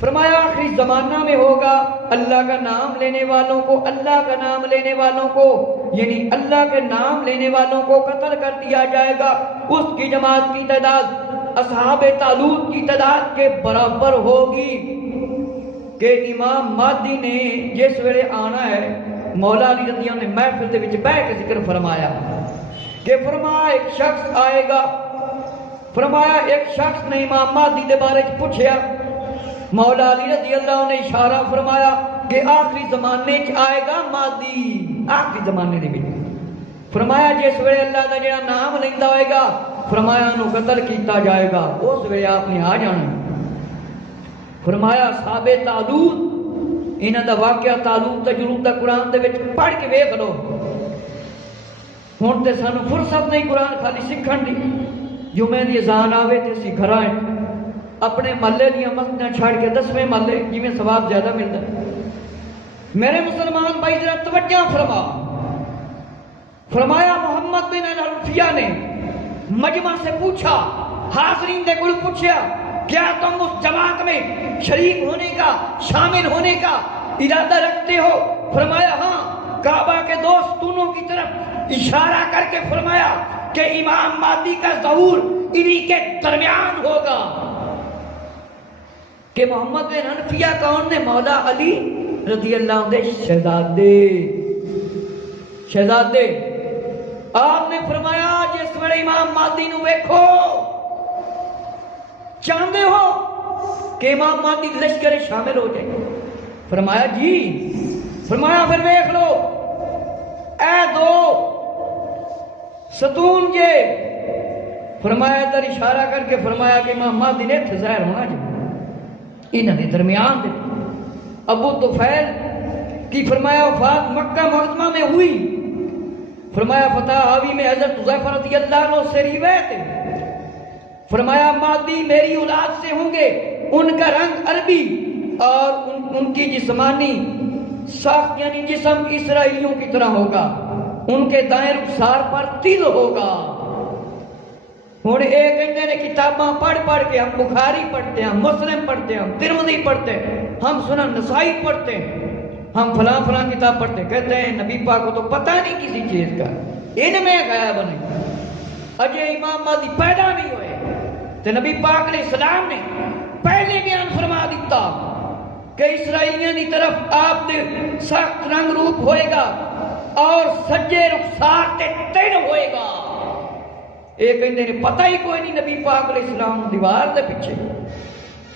فرمایا آخری زمانہ میں ہوگا، اللہ کا نام لینے والوں کو، اللہ کا نام لینے والوں کو یعنی اللہ کے نام لینے والوں کو قتل کر دیا جائے گا، اس کی جماعت کی تعداد اصحاب طالوت کی تعداد کے برابر ہوگی۔ کہ امام مہدی نے جس ویلے آنا ہے، مولا علی رضی اللہ عنہ نے محفل دے وچ بیٹھ کے ذکر فرمایا کہ فرمایا ایک شخص آئے گا، فرمایا ایک شخص نے امام مہدی دے بارے پوچھا، مولا علی رضی اللہ عنہ نے اشارہ فرمایا کہ آخری زمانے چ آئے گا مہدی، آخری زمانے دے وچ، فرمایا جس ویلے اللہ دا جڑا نام لیندا ہوئے گا، فرمایا انہوں قتل کیتا جائے گا، اس ویلے آپ نے آ جانا۔ فرمایا صحابہ طالوت انہاں دا واقعہ طالوت دا جلوت دا قرآن دے وچ پڑھ کے ویکھ لو. ہن تے سانو فرصت نہیں قرآن خالی سکھن دی. جمعے دی اذان آوے تے اسی گھر آئے اپنے محلے دیاں مسجداں چھڑ کے 10ویں محلے جویں ثواب زیادہ ملدا ہے. میرے مسلمان بھائی ذرا توجہ فرما. فرمایا محمد بن الحنفیہ نے مجمع سے پوچھا، حاضرین نے کل پوچھا کیا تم اس جماعت میں شریک ہونے کا، شامل ہونے کا ارادہ رکھتے ہو؟ فرمایا ہاں. کعبہ کے دوست دونوں کی طرف اشارہ کر کے فرمایا کہ امام مہدی کا ظہور انہی کے درمیان ہوگا. کہ محمد بن حنفیہ کون نے؟ مولا علی رضی اللہ عنہ شہزادے. آپ نے فرمایا جس ویلے امام مہدی نو ویکھو چاہتے ہو کہ امام مہدی لشکر شامل ہو جائے؟ فرمایا جی. فرمایا پھر ویکھ لو اے دو ستون جے. فرمایا ادھر اشارہ کر کے فرمایا کہ امام مہدی نے ظاہر ہونا جی انہوں نے درمیان دے. ابو طفیل کی فرمایا وفات مکہ معظمہ میں ہوئی. فرمایا فتح حاوی میں حضرت حذیفہ رضی اللہ عنہ سے روایت ہے. فرمایا مہدی میری اولاد سے ہوں گے، ان کا رنگ عربی اور ان کی جسمانی ساخت یعنی جسم اسرائیلیوں کی طرح ہوگا، ان کے دائیں رخسار پر تل ہوگا. ہن ایک کہندے نے کتاباں پڑھ پڑھ کے ہم بخاری پڑھتے ہیں، ہم مسلم پڑھتے ہیں، ہم ترمذی پڑھتے ہیں، ہم سنن نسائی پڑھتے ہیں، ہم فلاں فلاں کتاب پڑھتے ہیں. کہتے ہیں نبی پاک کو تو پتہ نہیں کسی چیز کا، ان میں غائب نہیں. اجے امام مہدی پیدا نہیں ہوئے تو نبی پاک علیہ السلام نے پہلے بیان فرما دیتا کہ اسرائیلیوں کی طرف آپ نے سخت رنگ روپ ہوئے گا اور سجے رخسار تے تین ہوئے گا. ایک کہندے نے پتہ ہی کوئی نہیں نبی پاک علیہ السلام دیوار دے پیچھے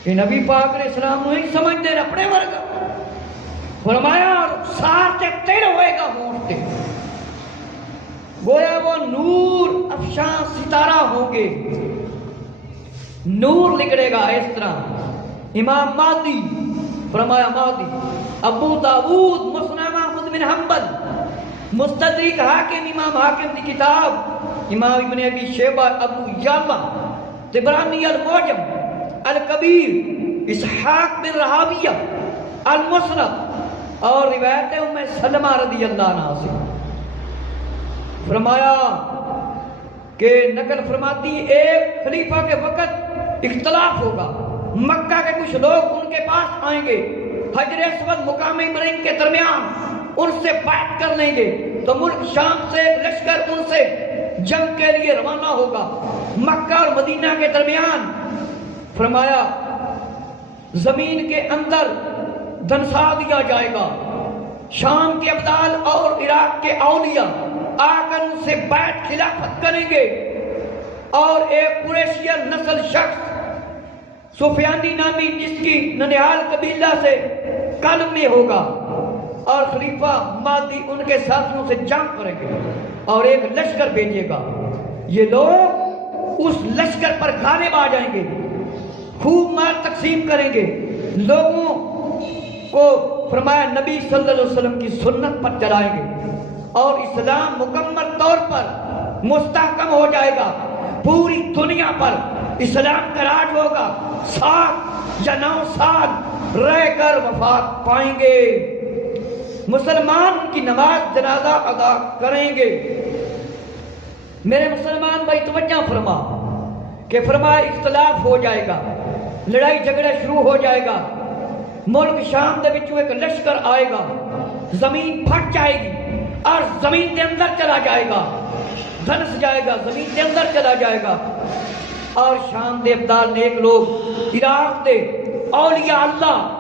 کہ نبی پاک علیہ السلام نہیں سمجھتے اپنے ورگا. فرمایا رخسار تے تین ہوئے گا ہونٹ تے. گویا وہ نور افشاں ستارہ ہوں گے، نور نکلے گا اس طرح. امام مہدی فرمایا مہدی. ابو داؤد مسند احمد بن حنبل مستدرک حاکم امام حاکم کی کتاب، امام ابن ابی شیبہ ابو یعلا طبرانی المعجم الکبیر اسحاق بن راہویہ المسند اور روایت ام سلمہ رضی اللہ عنہا سے. فرمایا کہ نقل فرماتی ایک خلیفہ کے وقت اختلاف ہوگا، مکہ کے کچھ لوگ ان کے پاس آئیں گے، حجر اسود مقام ابراہیم کے درمیان ان سے بات کر لیں گے تو ملک شام سے ایک لشکر ان سے جنگ کے لیے روانہ ہوگا مکہ اور مدینہ کے درمیان. فرمایا زمین کے اندر دنسا دیا جائے گا، شام کے ابدال اور عراق کے اولیاء آ کر ان سے بیعت خلافت کریں گے اور ایک قریشی نسل شخص سفیانی نامی جس کی ننیال قبیلہ سے قلب میں ہوگا اور خلیفہ مہدی ان کے ساتھیوں سے جنگ کریں گے اور ایک لشکر بھیجے گا. یہ لوگ اس لشکر پر غالب آ جائیں گے، خوب مال تقسیم کریں گے، لوگوں کو فرمایا نبی صلی اللہ علیہ وسلم کی سنت پر چلائیں گے اور اسلام مکمل طور پر مستحکم ہو جائے گا. پوری دنیا پر اسلام کا راج ہوگا. 7 یا 9 سال رہ کر وفات پائیں گے. مسلمان کی نماز جنازہ ادا کریں گے. میرے مسلمان بھائی توجہ فرما کہ فرمایا اختلاف ہو جائے گا، لڑائی جھگڑا شروع ہو جائے گا، ملک شام دے وچوں ایک لشکر آئے گا، زمین پھٹ جائے گی اور زمین کے اندر چلا جائے گا، دھنس جائے گا، زمین کے اندر چلا جائے گا اور شام دے ابدال نیک لوگ عراق دے اولیاء اللہ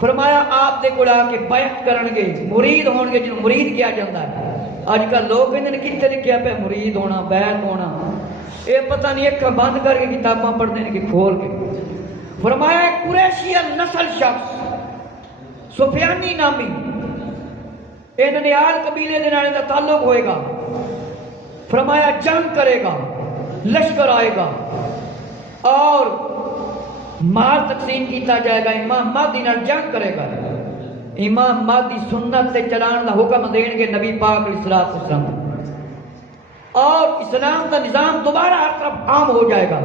فرمایا آپ دے کو آ کے بیعت کرن گے، مرید ہون گے. جنہوں مرید کیا جاتا ہے آج کل لوگ کہتے ہیں کتنے لکھیا پہ مرید ہونا، بیعت ہونا، یہ پتہ نہیں ایک بند کر کے کتاباں پڑھتے ہیں کہ کھول کے. فرمایا قریشی نسل شخص سفیانی نامی ننیال قبیلے دے نال دا تعلق ہوئے گا. فرمایا جنگ کرے گا، لشکر آئے گا اور مال تقسیم کیتا جائے گا، امام مہدی نال جنگ کرے گا، امام مہدی سنت تے چلان دا حکم دین گے نبی پاک علیہ السلام، اور اسلام کا نظام دوبارہ ہر طرف عام ہو جائے گا،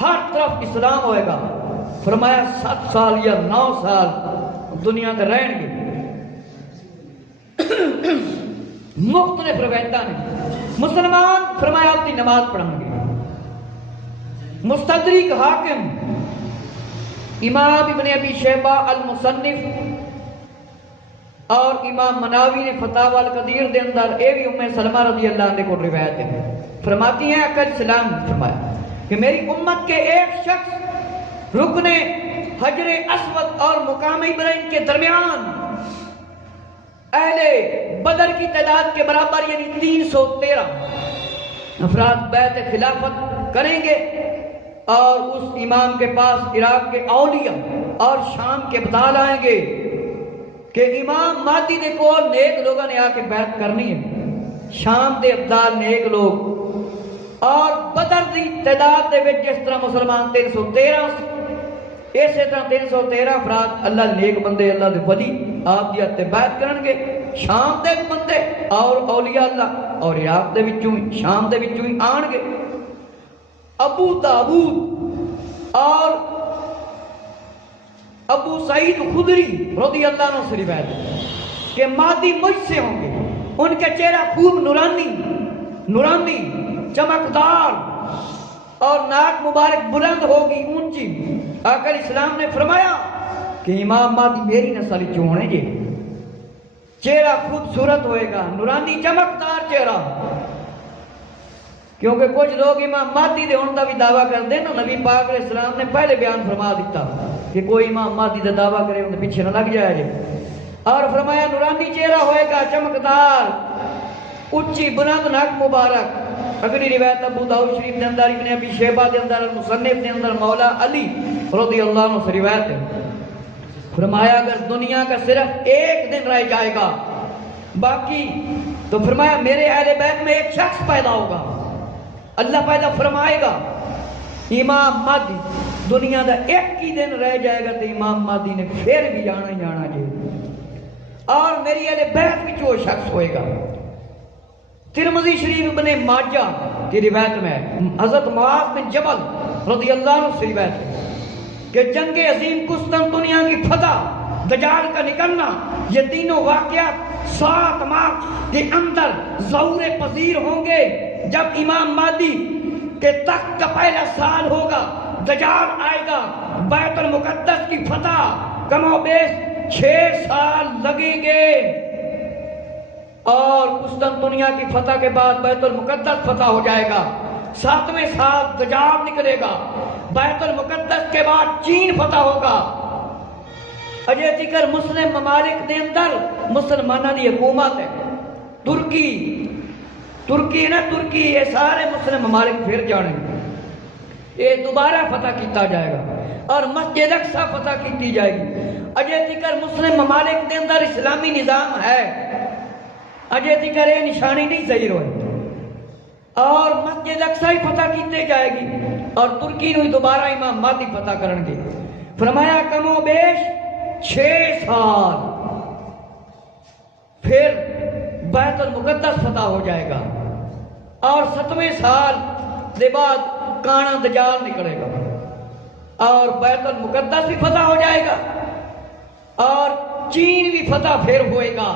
ہر طرف اسلام ہوئے گا۔ فرمایا 7 سال یا 9 سال دنیا کے رہن گے، مختلف روایتاں نے مسلمان فرمایا اپنی نماز پڑھیں گے۔ مستدرک حاکم امام ابن ابی شیبہ المصنف اور امام مناوی نے فتاوی القدیر دے اندر اے بھی ام سلمہ رضی اللہ عنہ کو روایت ہے، فرماتی ہیں اکل سلام فرمایا کہ میری امت کے ایک شخص رکن حجر اسود اور مقام ابراہیم کے درمیان اہل بدر کی تعداد کے برابر یعنی 313 افراد بیعت خلافت کریں گے، اور اس امام کے پاس عراق کے اولیاء اور شام کے ابدال آئیں گے کہ امام مہدی دے کو نیک لوگوں نے آ کے بیعت کرنی ہے، شام دے ابدال نیک لوگ، اور بدر دی تعداد دے وچ جس طرح مسلمان 313 اسی طرح 313 افراد اللہ نیک بندے اللہ دے ولی آپ دی اتباعت کرن گے، شام دے بندے اور اولیاء اللہ اور عراق دے وچوں شام دے وچوں ہی آن گے۔ ابو داؤد اور ابو سعید خدری رضی اللہ عنہ سے روایت ہے کہ مہدی مجھ سے ہوں گے، ان کے چہرہ خوب نورانی چمکدار اور ناک مبارک بلند ہوگی اونچی۔ آقا اسلام نے فرمایا کہ امام مہدی میری نسل چوں ہونے جے، چہرہ خوبصورت ہوئے گا، نورانی چمکدار چہرہ، کیونکہ کچھ لوگ امام مہدی دے ہون دا بھی دعویٰ کر دیں نا، نبی پاک علیہ السلام نے پہلے بیان فرما دیتا کہ کوئی امام مہدی دا دعویٰ کرے ان پیچھے نہ لگ جائے جے، اور فرمایا نورانی چہرہ ہوئے گا، چمکدار، اچھی بلند ناک مبارک۔ اگلی روایت ابو داؤد شریف دے اندر، ابن ابی شیبہ دے اندر، المصنف دے اندر مولا علی رضی اللہ عنہ سے روایت ہے، فرمایا اگر دنیا کا صرف ایک دن رہ جائے گا باقی تو فرمایا میرے اہل بیت میں ایک شخص پیدا ہوگا، اللہ پیدا فرمائے گا امام مہدی، دنیا دا ایک ہی دن رہ جائے گا تو امام مہدی نے پھر بھی آنا ہی آنا جائے، اور میری اہل بیت میں جو شخص ہوئے گا۔ ترمذی شریف ابن ماجہ کی روایت میں حضرت معاذ بن جبل رضی اللہ عنہ سے روایت ہے کہ جنگ عظیم قسطنطنیہ کی فتح، دجال کا نکلنا، یہ تینوں واقعات 7 ماہ کے اندر ظہور پذیر ہوں گے۔ جب امام مہدی کے تخت کا پہلا سال ہوگا، دجال آئے گا، بیت المقدس کی فتح کم و بیش 6 سال لگیں گے، اور قسطنطنیہ کی فتح کے بعد بیت المقدس فتح ہو جائے گا، 7ویں سال دجال نکلے گا، بیت المقدس کے بعد چین فتح ہوگا۔ اجے تکر مسلم ممالک دے اندر مسلمانہ دی حکومت ہے، ترکی نا ترکی، یہ سارے مسلم ممالک پھر جانے گے، یہ دوبارہ فتح کیتا جائے گا، اور مسجد اقصی فتح کیتی جائے گی۔ اجے تکر مسلم ممالک دے اندر اسلامی نظام ہے، اجے تکر یہ نشانی نہیں ظاہر ہوئی، اور مسجد اقصی فتح کیتے جائے گی، اور ترکی نو دوبارہ امام مہدی فتح کرن گے۔ فرمایا کم و بیش 6 سال پھر بیت المقدس فتح ہو جائے گا، اور 7ویں سال دے بعد کانا دجال نکلے گا، اور بیت المقدس بھی فتح ہو جائے گا، اور چین بھی فتح پھر ہوئے گا۔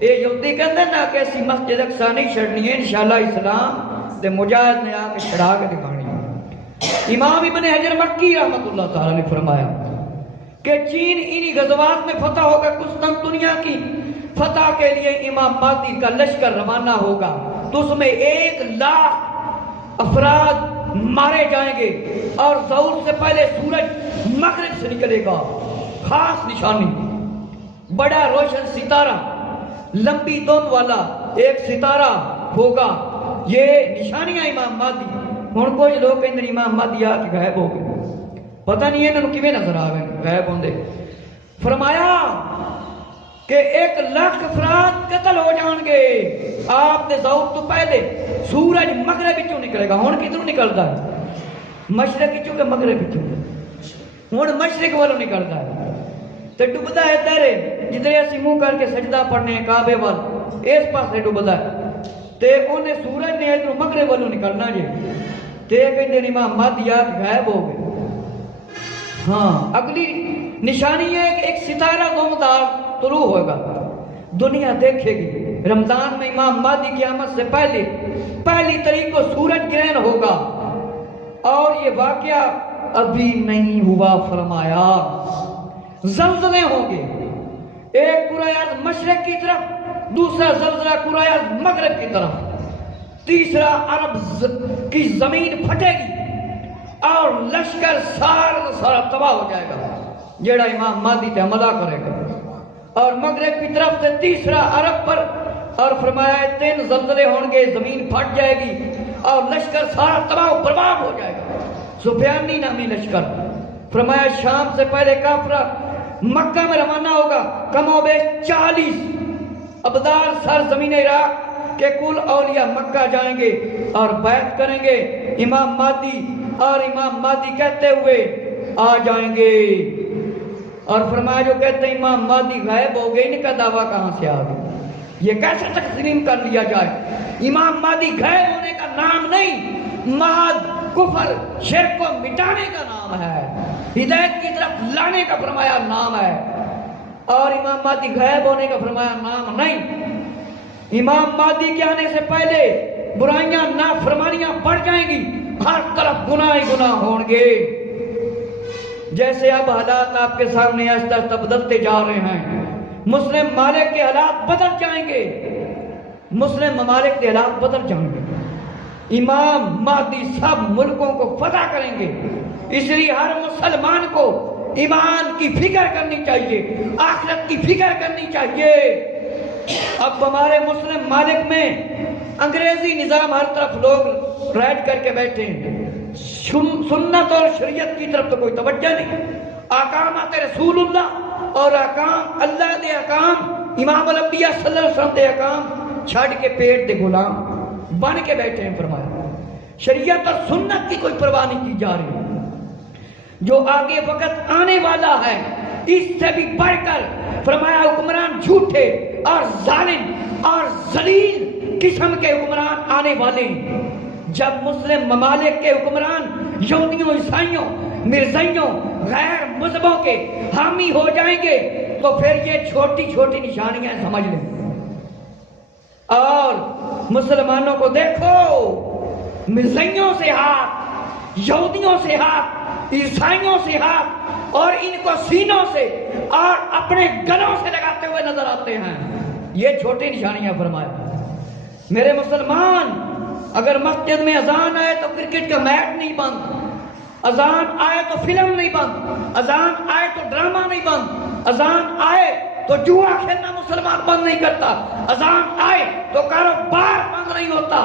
یہ یہودی کہندے نا کہ اسی مسجد اقصی نہیں چھڑنی ہے، انشاءاللہ اسلام دے مجاہد نے آ کے چھڑا کے دکھانی ہے۔ امام ابن حجر مکی رحمۃ اللہ تعالی نے فرمایا کہ چین انہی غزوات میں فتح ہوگا، قسطنطنیہ کی فتح کے لیے امام مہدی کا لشکر روانہ ہوگا، تو اس میں 1 لاکھ افراد مارے جائیں گے، اور ظہور سے پہلے سورج مغرب سے نکلے گا، خاص نشانی، بڑا روشن ستارہ، لمبی دھند والا ایک ستارہ ہوگا، یہ نشانیاں امام مہدی۔ ہن کچھ لوگ کہندے امام مہدی آ کے غائب ہو گئے، پتہ نہیں انہوں کیویں نظر آ گئے غائب ہوندے۔ فرمایا کہ 1 لاکھ افراد قتل ہو جان گے آپ دے ظہور تو پہلے، سورج مغرب وچوں نکلے گا۔ ہن کدھروں نکلدا ہے؟ مشرق وچوں کہ مغرب وچوں؟ ہوں مشرق والوں نکلتا ہے تو ڈبدا ہے تیرے جدھر اسی منہ کر کے سجدہ پڑھنے کعبے وال اس پاسے ڈبدا ہے تے انہیں سورج نے ادھر مغرب والوں نکلنا جی تے کہندے نے امام مہدی غائب ہو گئے۔ ہاں اگلی نشانی ہے کہ ایک ستارہ دمدار طلوع ہوگا، دنیا دیکھے گی رمضان میں امام مہدی قیامت سے پہلی تاریخ کو سورج گرہن ہوگا اور یہ واقعہ ابھی نہیں ہوا فرمایا۔ زلزلے ہوں گے، ایک قرآن از مشرق کی طرف، دوسرا زلزلہ قرآن از مغرب کی طرف، تیسرا عرب کی زمین پھٹے گی اور لشکر سارا تباہ ہو جائے گا جیڑا امام مہدی تے حملہ کرے گا، اور مغرب کی طرف سے تیسرا عرب پر، اور فرمایا ہے 3 زلزلے ہوں گے، زمین پھٹ جائے گی اور لشکر سارا تباہ و برباد ہو جائے گا۔ سفیانی نامی لشکر، فرمایا شام سے پہلے کافرہ مکہ میں روانہ ہوگا، کم و بیش 40 ابدال سر زمین عراق کہ کل اولیاء مکہ جائیں گے اور بیعت کریں گے امام مہدی، اور امام مہدی کہتے ہوئے آ جائیں گے، اور فرمایا جو کہتے ہیں امام مہدی غائب ہو گئے، ان کا دعویٰ کہاں سے آ گیا؟ یہ کیسے تسلیم کر لیا جائے؟ امام مہدی غائب ہونے کا نام نہیں، مہد کفر شرک کو مٹانے کا نام ہے، ہدایت کی طرف لانے کا فرمایا نام ہے، اور امام مہدی غائب ہونے کا فرمایا نام نہیں۔ امام مہدی کے آنے سے پہلے برائیاں نافرمانیاں بڑھ جائیں گی، ہر طرف گناہ ہی گناہ ہوں گے، جیسے اب حالات آپ کے سامنے آہستہ آہستہ بدلتے جا رہے ہیں۔ مسلم ممالک کے حالات بدل جائیں گے، مسلم ممالک کے حالات بدل جائیں گے، امام مہدی سب ملکوں کو فتح کریں گے، اس لیے ہر مسلمان کو ایمان کی فکر کرنی چاہیے، آخرت کی فکر کرنی چاہیے۔ اب ہمارے مسلم ممالک میں انگریزی نظام ہر طرف لوگ رائج کر کے بیٹھے ہیں، سنت اور شریعت کی طرف تو کوئی توجہ نہیں، احکامات رسول اللہ اور احکام اللہ دے احکام، امام الانبیاء صلی اللہ علیہ وسلم دے احکام چھڑ کے پیٹ دے غلام بن کے بیٹھے ہیں۔ فرمایا شریعت اور سنت کی کوئی پرواہ نہیں کی جا رہی، جو آگے وقت آنے والا ہے اس سے بھی بڑھ کر فرمایا حکمران جھوٹے اور ظالم اور ذلیل قسم کے حکمران آنے والے ہیں۔ جب مسلم ممالک کے حکمران یہودیوں، عیسائیوں، مرزائیوں، غیر مذہبوں کے حامی ہو جائیں گے تو پھر یہ چھوٹی چھوٹی نشانیاں سمجھ لیں، اور مسلمانوں کو دیکھو مرزائیوں سے ہاتھ، یہودیوں سے ہاتھ، عیسائیوں سے ہاتھ، اور ان کو سینوں سے اور اپنے گلوں سے لگاتے ہوئے نظر آتے ہیں، یہ چھوٹی نشانیاں فرمایا۔ میرے مسلمان، اگر مسجد میں اذان آئے تو کرکٹ کا میچ نہیں بند، اذان آئے تو فلم نہیں بند، اذان آئے تو ڈرامہ نہیں بند، اذان آئے تو جوا کھیلنا مسلمان بند نہیں کرتا، اذان آئے تو کاروبار بند نہیں ہوتا،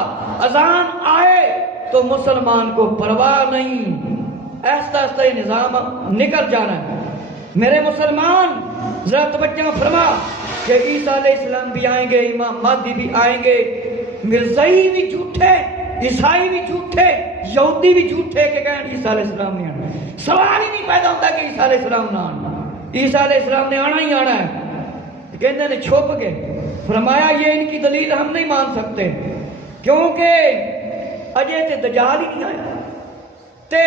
اذان آئے تو مسلمان کو پرواہ نہیں، آہستہ آہستہ یہ نظام نکل جانا ہے۔ میرے مسلمان ذرا توجہ فرما کہ عیسیٰ علیہ السلام بھی آئیں گے، امام مہدی بھی آئیں گے، مرزائی بھی جھوٹے، عیسائی بھی جھوٹے، یہودی بھی جھوٹے کہ کہیں عیسیٰ علیہ السلام نے آنا، سوال ہی نہیں پیدا ہوتا کہ عیسیٰ علیہ السلام نہ آنا، عیسیٰ علیہ السلام نے آنا ہی آنا ہے۔ کہتے ہیں چھپ گئے، فرمایا یہ ان کی دلیل ہم نہیں مان سکتے کیونکہ اجے تے دجال ہی نہیں آیا، تے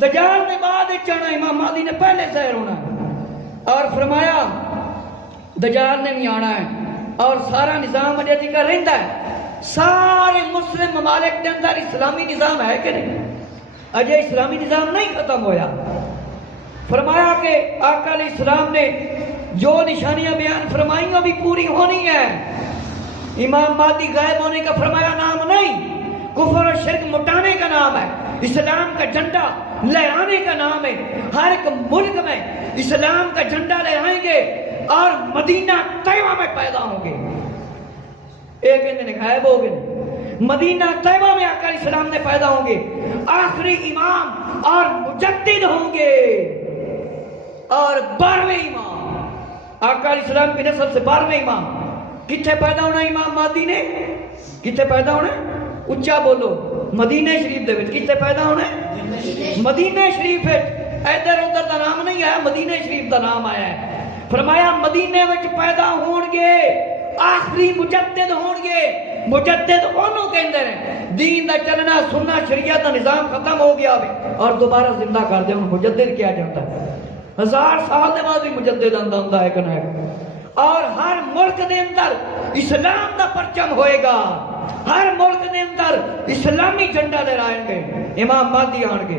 دجال نے بعد چڑھنا، امام مہدی نے پہلے ظاہر ہونا ہے، اور فرمایا دجال نے بھی آنا ہے، اور سارا نظام اجے تک رہندا ہے۔ سارے مسلم ممالک کے اندر اسلامی نظام ہے کہ نہیں؟ اجے اسلامی نظام نہیں ختم ہویا۔ فرمایا کہ آقا علیہ السلام نے جو نشانیاں بیان فرمائیں وہ بھی پوری ہونی ہے۔ امام مہدی غائب ہونے کا فرمایا نام نہیں، کفر اور شرک مٹانے کا نام ہے، اسلام کا جھنڈا لہرانے کا نام ہے۔ ہر ایک ملک میں اسلام کا جھنڈا لہرائیں گے اور مدینہ طیبہ میں پیدا ہوں گے۔ ایک دن غائب ہو گئے، مدینہ طیبہ میں آقا علیہ السلام نے پیدا ہوں گے، آخری امام اور مجدد ہوں گے، اور 12ویں امام آقا علیہ السلام کی نسل سے 12ویں امام کتنے پیدا ہونا؟ امام مہدی نے کتنے پیدا ہونا؟ اچھا بولو، مدینہ شریف دے وچ کتنے پیدا ہونا؟ مدینہ شریف ادھر ادھر دا نام نہیں آیا، مدینہ شریف دا نام آیا ہے۔ فرمایا مدینے وچ پیدا ہون گے آخری مجدد ہون گے۔ مجدد انہوں کہندے ہیں دین دا چلنا سننا شریعت دا نظام ختم ہو گیا اور دوبارہ زندہ کر دے، انہوں مجدد کیا جاتا ہے۔ 1000 سال دے بعد بھی مجدد آندا ہے کہ نہیں؟ اور ہر ملک دے اندر اسلام دا پرچم ہوئے گا، ہر ملک دے اندر اسلامی جھنڈا لہرائیں گے، امام مہدی آن گے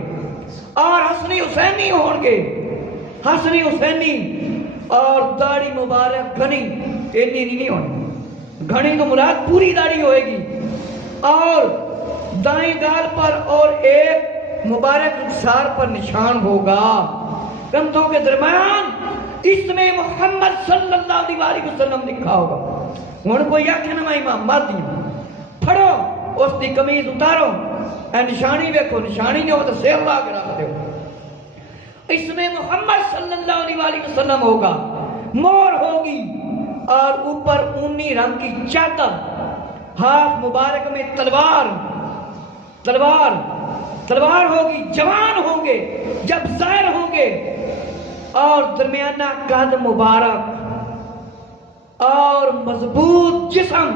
اور حسنی حسینی ہون گے، حسنی حسینی اور داڑھی مبارک گھنی اتنی نہیں ہونی، گھنی تو مراد پوری داڑھی ہوئے گی اور دائیں گال پر اور ایک مبارک رخسار پر نشان ہوگا، کندھوں کے درمیان اس میں محمد صلی اللہ علیہ وسلم لکھا ہوگا۔ ہن کوئی آکھے نا میں امام مہدی پھڑو اس دی قمیض اتارو، اے نشانی ویکھو، نشانی نہیں ہو تو سیر لا کے رکھ دیو، اس میں محمد صلی اللہ علیہ وسلم ہوگا، مور ہوگی اور اوپر اونی رنگ کی چادر، ہاتھ مبارک میں تلوار، تلوار تلوار ہوگی، جوان ہوں گے جب ظاہر ہوں گے اور درمیانہ قد مبارک اور مضبوط جسم،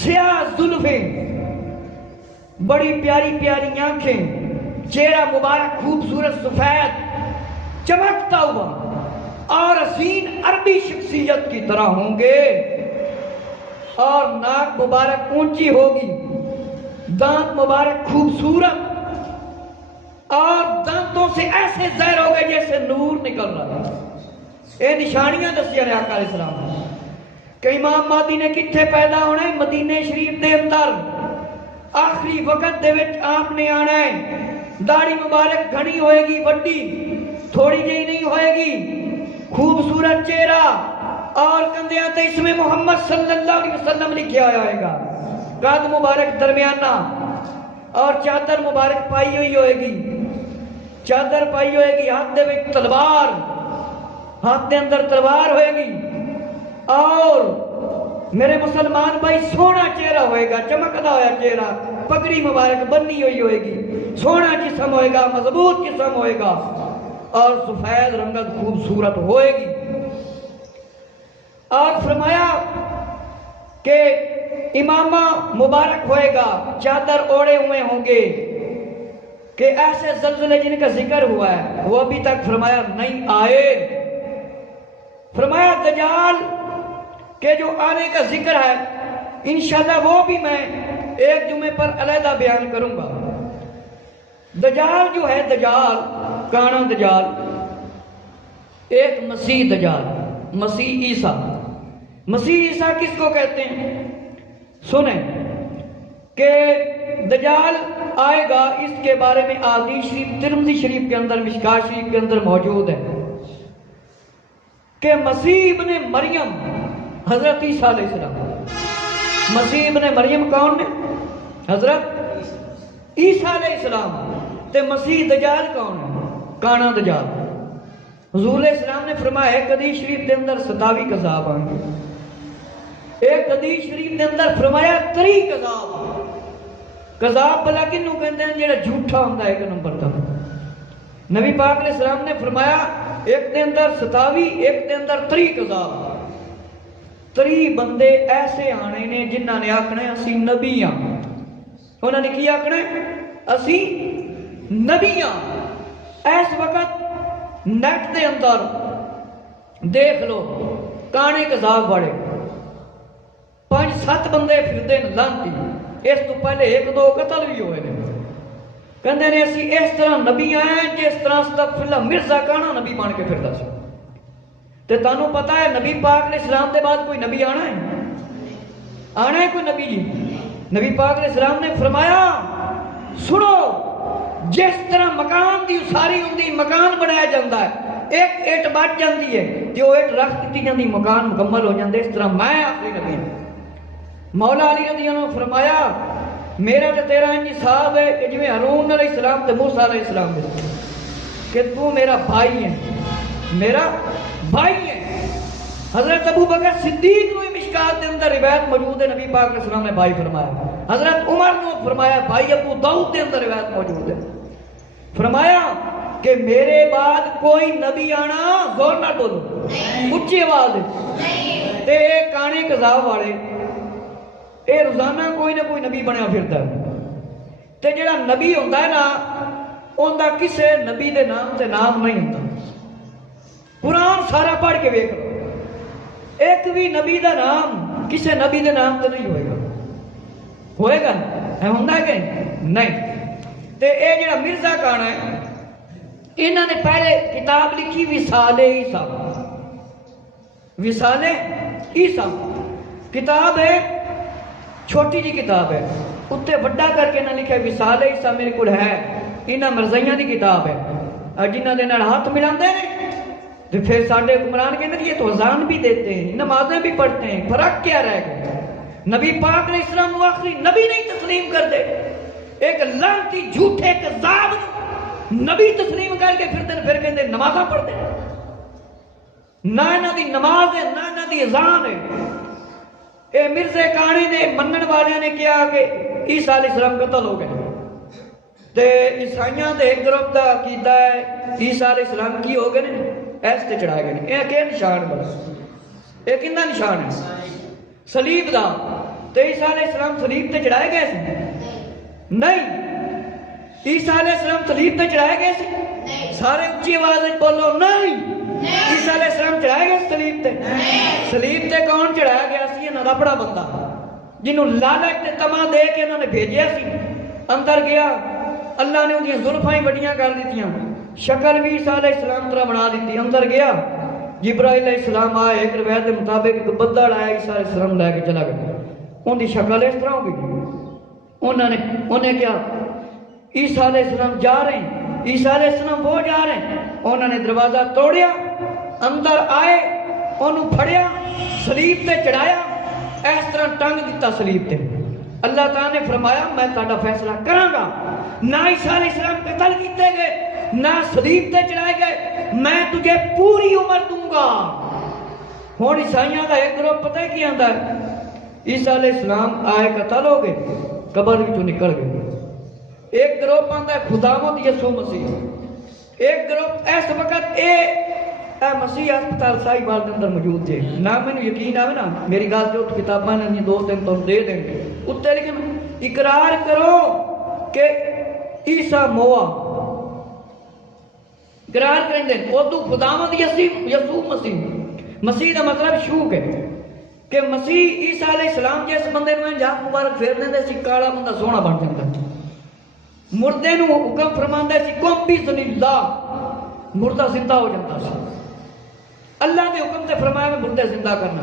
سیاہ زلفیں، بڑی پیاری پیاری آنکھیں، چہرہ مبارک خوبصورت سفید چمکتا ہوا اور حسین عربی شخصیت کی طرح ہوں گے، اور ناک مبارک اونچی ہوگی، دانت مبارک خوبصورت اور دانتوں سے ایسے ظاہر ہو گئے جیسے نور نکل رہا ہے۔ یہ نشانیاں دسیا نے آقا علیہ السلام کہ امام مہدی نے کتھے پیدا ہونا ہے؟ مدینہ شریف دے اندر آخری وقت دے وچ آپ نے آنا ہے، داڑھی مبارک گھنی ہوئے گی، بڑی تھوڑی جہی نہیں ہوئے گی، خوبصورت چہرہ اور کندھیاں تے اس میں محمد صلی اللہ علیہ وسلم لکھا ہوئے گا، قد مبارک درمیانہ اور چادر مبارک پائی ہوئی ہوئے گی، چادر پائی ہوئے گی، ہاتھ دے وچ تلوار، ہاتھ دے اندر تلوار ہوئے گی، اور میرے مسلمان بھائی سونا چہرہ ہوئے گا، چمکدا ہوا چہرہ، پگڑی مبارک بنی ہوئی ہوئے گی، سونا جسم ہوئے گا، مضبوط جسم ہوئے گا اور سفید رنگت خوبصورت ہوئے گی۔ اور فرمایا کہ امامہ مبارک ہوئے گا، چادر اوڑے ہوئے ہوں گے کہ ایسے زلزلے جن کا ذکر ہوا ہے وہ ابھی تک فرمایا نہیں آئے۔ فرمایا دجال کہ جو آنے کا ذکر ہے انشاءاللہ وہ بھی میں ایک جمعے پر علیحدہ بیان کروں گا۔ دجال جو ہے، دجال کانا دجال، ایک مسیح دجال، مسیح عیسیٰ۔ مسیح عیسیٰ کس کو کہتے ہیں؟ سنیں کہ دجال آئے گا، اس کے بارے میں احادیث شریف ترمذی شریف کے اندر، مشکاۃ شریف کے اندر موجود ہے کہ مسیح ابن مریم حضرت عیسیٰ علیہ السلام، مسیح ابن مریم کون ہے؟ حضرت عیسیٰ علیہ السلام۔ تے مسیح دجال کون ہے؟ کانا دجال۔ حضور علیہ السلام نے فرمایا ایک حدیث شریف کے اندر 27 کذاب آئیں گے، ایک حدیث شریف کے اندر فرمایا 30 کذاب۔ کذاب بلا کنوں کہتے ہیں؟ جیڑا جھوٹا ہوندہ ہے ایک نمبر تک۔ نبی پاک علیہ السلام نے فرمایا ایک دے اندر 27، ایک دے اندر 30 کذاب۔ 30 بندے ایسے آنے نے جنہاں نے آکھنے اسی نبی ہاں، انہوں نے کی آکھنے اسی نبی ہاں۔ ایس وقت نیٹ دے اندر دیکھ لو کانے کذاب بڑے 5-7 بندے پھردے لانتی، اس تو پہلے 1-2 قتل بھی ہوئے نے، کہندے نے اسی اس طرح نبی آئے ہیں جس طرح استغفراللہ مرزا کانا نبی بن کے پھردا سی۔ تے تانوں پتہ ہے نبی پاک علیہ السلام دے بعد کوئی نبی آنا ہے؟ آنا ہے کوئی نبی؟ جی نبی پاک علیہ السلام نے فرمایا سنو، جس طرح مکان دی اساری ہوندی مکان بنایا جاندہ ہے، ایک ایٹ بچ جاندی ہے جو ایٹ رکھ کیتی جاندی مکان مکمل ہو جاندے، اس طرح میں آخری نبی ہوں۔ مولا علی رضی اللہ عنہ فرمایا میرا تے تیرا انجی صاحب ہے کہ جویں ہارون علیہ السلام تے موسیٰ علیہ السلام دے کہ تو میرا بھائی ہے، میرا بھائی ہے۔ حضرت ابو بکر صدیق نو مشکات دے اندر روایت موجود ہے، نبی پاک علیہ السلام نے بھائی فرمایا۔ حضرت عمر نو فرمایا بھائی، ابو داؤد دے اندر روایت موجود ہے، فرمایا کہ میرے بعد کوئی نبی آنا، زور نہ بولو، اچھی آواز تے کانے کذاب والے اے روزانہ کوئی نہ کوئی نبی بنیا پھرتا ہے تے جڑا نبی ہوتا ہے نا اوندا کسے نبی دے نام تے نام نہیں ہوتا۔ قرآن سارا پڑھ کے ویکھ لو، ایک بھی نبی دا نام کسے نبی دے نام تے نہیں ہوئے گا، ہوئے گا ہے ہوندا کہ نہیں؟ تے اے جڑا مرزا کانا ہے انہوں نے پہلے کتاب لکھی وصال عیسیٰ، وصال عیسیٰ کتاب ہے، چھوٹی جی کتاب ہے، اتنے بڑا کر کے نہ لکھا وصال عیسیٰ میرے کو ہے، انہاں مرزائیاں دی کتاب ہے، اور جنہاں دے نال ہاتھ ملاندے ہیں تو پھر ساڈے حکمران کے اندر یہ تو اذان بھی دیتے ہیں، نمازیں بھی پڑھتے ہیں، فرق کیا رہ گیا؟ نبی پاک علیہ السلام آخری نبی نہیں تسلیم کرتے، ایک لعنتی جھوٹے کذاب نبی تسلیم کر کے پھر کہتے نمازاں پڑھتے ہیں، نہ انہاں دی نماز ہے نہ انہاں دی اذان ہے۔ اے مرزے کانے دے منن والے نے کیا کہ عیسیٰ علیہ السلام قتل ہو گئے تے عیسائیاں دے ایک گروپ دا عقیدہ ہے عیسیٰ علیہ السلام کی ہو گئے نے ایسے چڑھائے گئے، یہ کیا نشان بس یہ کنا نشان ہے؟ صلیب دا، تے عیسیٰ علیہ السلام صلیب تے چڑھائے گئے سے نہیں، عیسیٰ علیہ السلام صلیب تے چڑھائے گئے سے، سارے اچھی آواز میں بولو نہیں، عیسیٰ علیہ السلام چڑھائے گئے صلیب تے؟ صلیب تے کون چڑھایا گیا سی؟ یہ نرپڑا بندہ جنہوں لالچ تے تما دے کے انہوں نے بھیجیا سی، اندر گیا اللہ نے انہیں زلفائیں بڑیاں کر دیتیاں، شکل بھی عیسیٰ علیہ السلام طرح بنا دیتی، اندر گیا جبرائیل علیہ السلام آئے، ایک روایت کے مطابق ایک بدڑ آیا عیسیٰ علیہ السلام لے کے چلا گیا، ان کی شکل اس طرح ہو گئی، انہیں کیا عیسیٰ علیہ السلام جا رہے ہیں، عیسیٰ علیہ السلام وہ جا رہے ہیں، انہوں نے دروازہ توڑیا، اندر آئے، انہوں پھڑیا، صلیب تے چڑھایا، اس طرح ٹنگ دیتا صلیب تے۔ اللہ تعالیٰ نے فرمایا میں تہاڈا فیصلہ کراں گا، نہ عیسیٰ علیہ السلام قتل کیتے گئے نہ صلیب تے چڑھائے گئے، میں تجھے پوری عمر دوں گا۔ ہن عیسائیاں دا ایک گروہ پتہ ہے کی آندا ہے؟ عیسیٰ علیہ السلام آئے قتل ہو گئے، قبر وچوں نکل گئے، ایک گروہ آندا ہے خداوند یسوع مسیح، ایک گروہ اس وقت اے مسیح ہسپتال ساہیوال کے اندر موجود تھے، نہ مینوں یقین آوے نا میری گل تے اٹھ کتاباں نے دو تین تم دے دیں گے، اتنے لیکن اقرار کرو کہ عیسیٰ موآ، اقرار کریں دیں اردو خداوند یسوع مسیح، مسیح دا مطلب شوق ہے کہ مسیح عیسیٰ علیہ السلام جس بندے نوں جا مبارک پھیر دے سی کالا بندہ سونا بن جاندا، مردے نوں حکم فرماندا سی قم بِإِذْنِ اللہ، مردہ زندہ ہو جاتا سی، اللہ نے حکم سے فرمایا میں مردے زندہ کرنا۔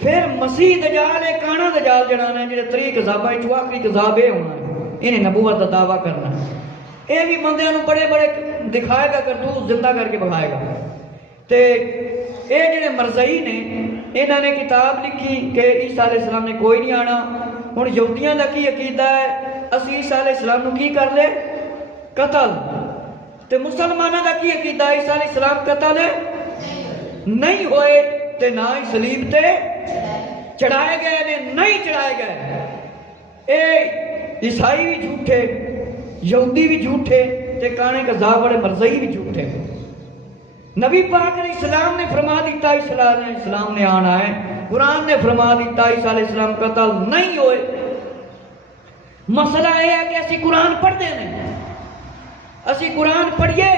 پھر مسیح دجال ہے، کانا دجال جڑانا ہے، جڑے طریق عذابہ ہی آخری عذاب یہ ہونا ہے، انہیں نبوت کا دعویٰ کرنا ہے، یہ بھی بندے نوں بڑے بڑے دکھائے گا کرتوت زندہ کر کے بکھائے گا۔ تے اے جڑے مرزائی نے انہوں نے کتاب لکھی کہ عیسیٰ علیہ السلام نے کوئی نہیں آنا۔ ہن یہودیاں دا کی عقیدہ ہے اسی عیسیٰ علیہ السلام نو کی کر لے؟ قتل۔ تے مسلمانوں دا کی عقیدہ ہے عیسیٰ علیہ السلام قتل نہیں ہوئے تے نہ ہی صلیب تے چڑھائے گئے نے، نہیں چڑھائے گئے۔ اے عیسائی بھی جھوٹے، یہودی بھی جھوٹے، تے کانے قذاب والے مرزائی بھی جھوٹے۔ نبی پاک علیہ السلام نے فرما دیتا عیسیٰ علیہ السلام نے آنا ہے، قرآن نے فرما دیتا عیسیٰ علیہ السلام قتل نہیں ہوئے۔ مسئلہ یہ ہے کہ اسی قرآن پڑھ دے نہیں، اسی قرآن پڑھیے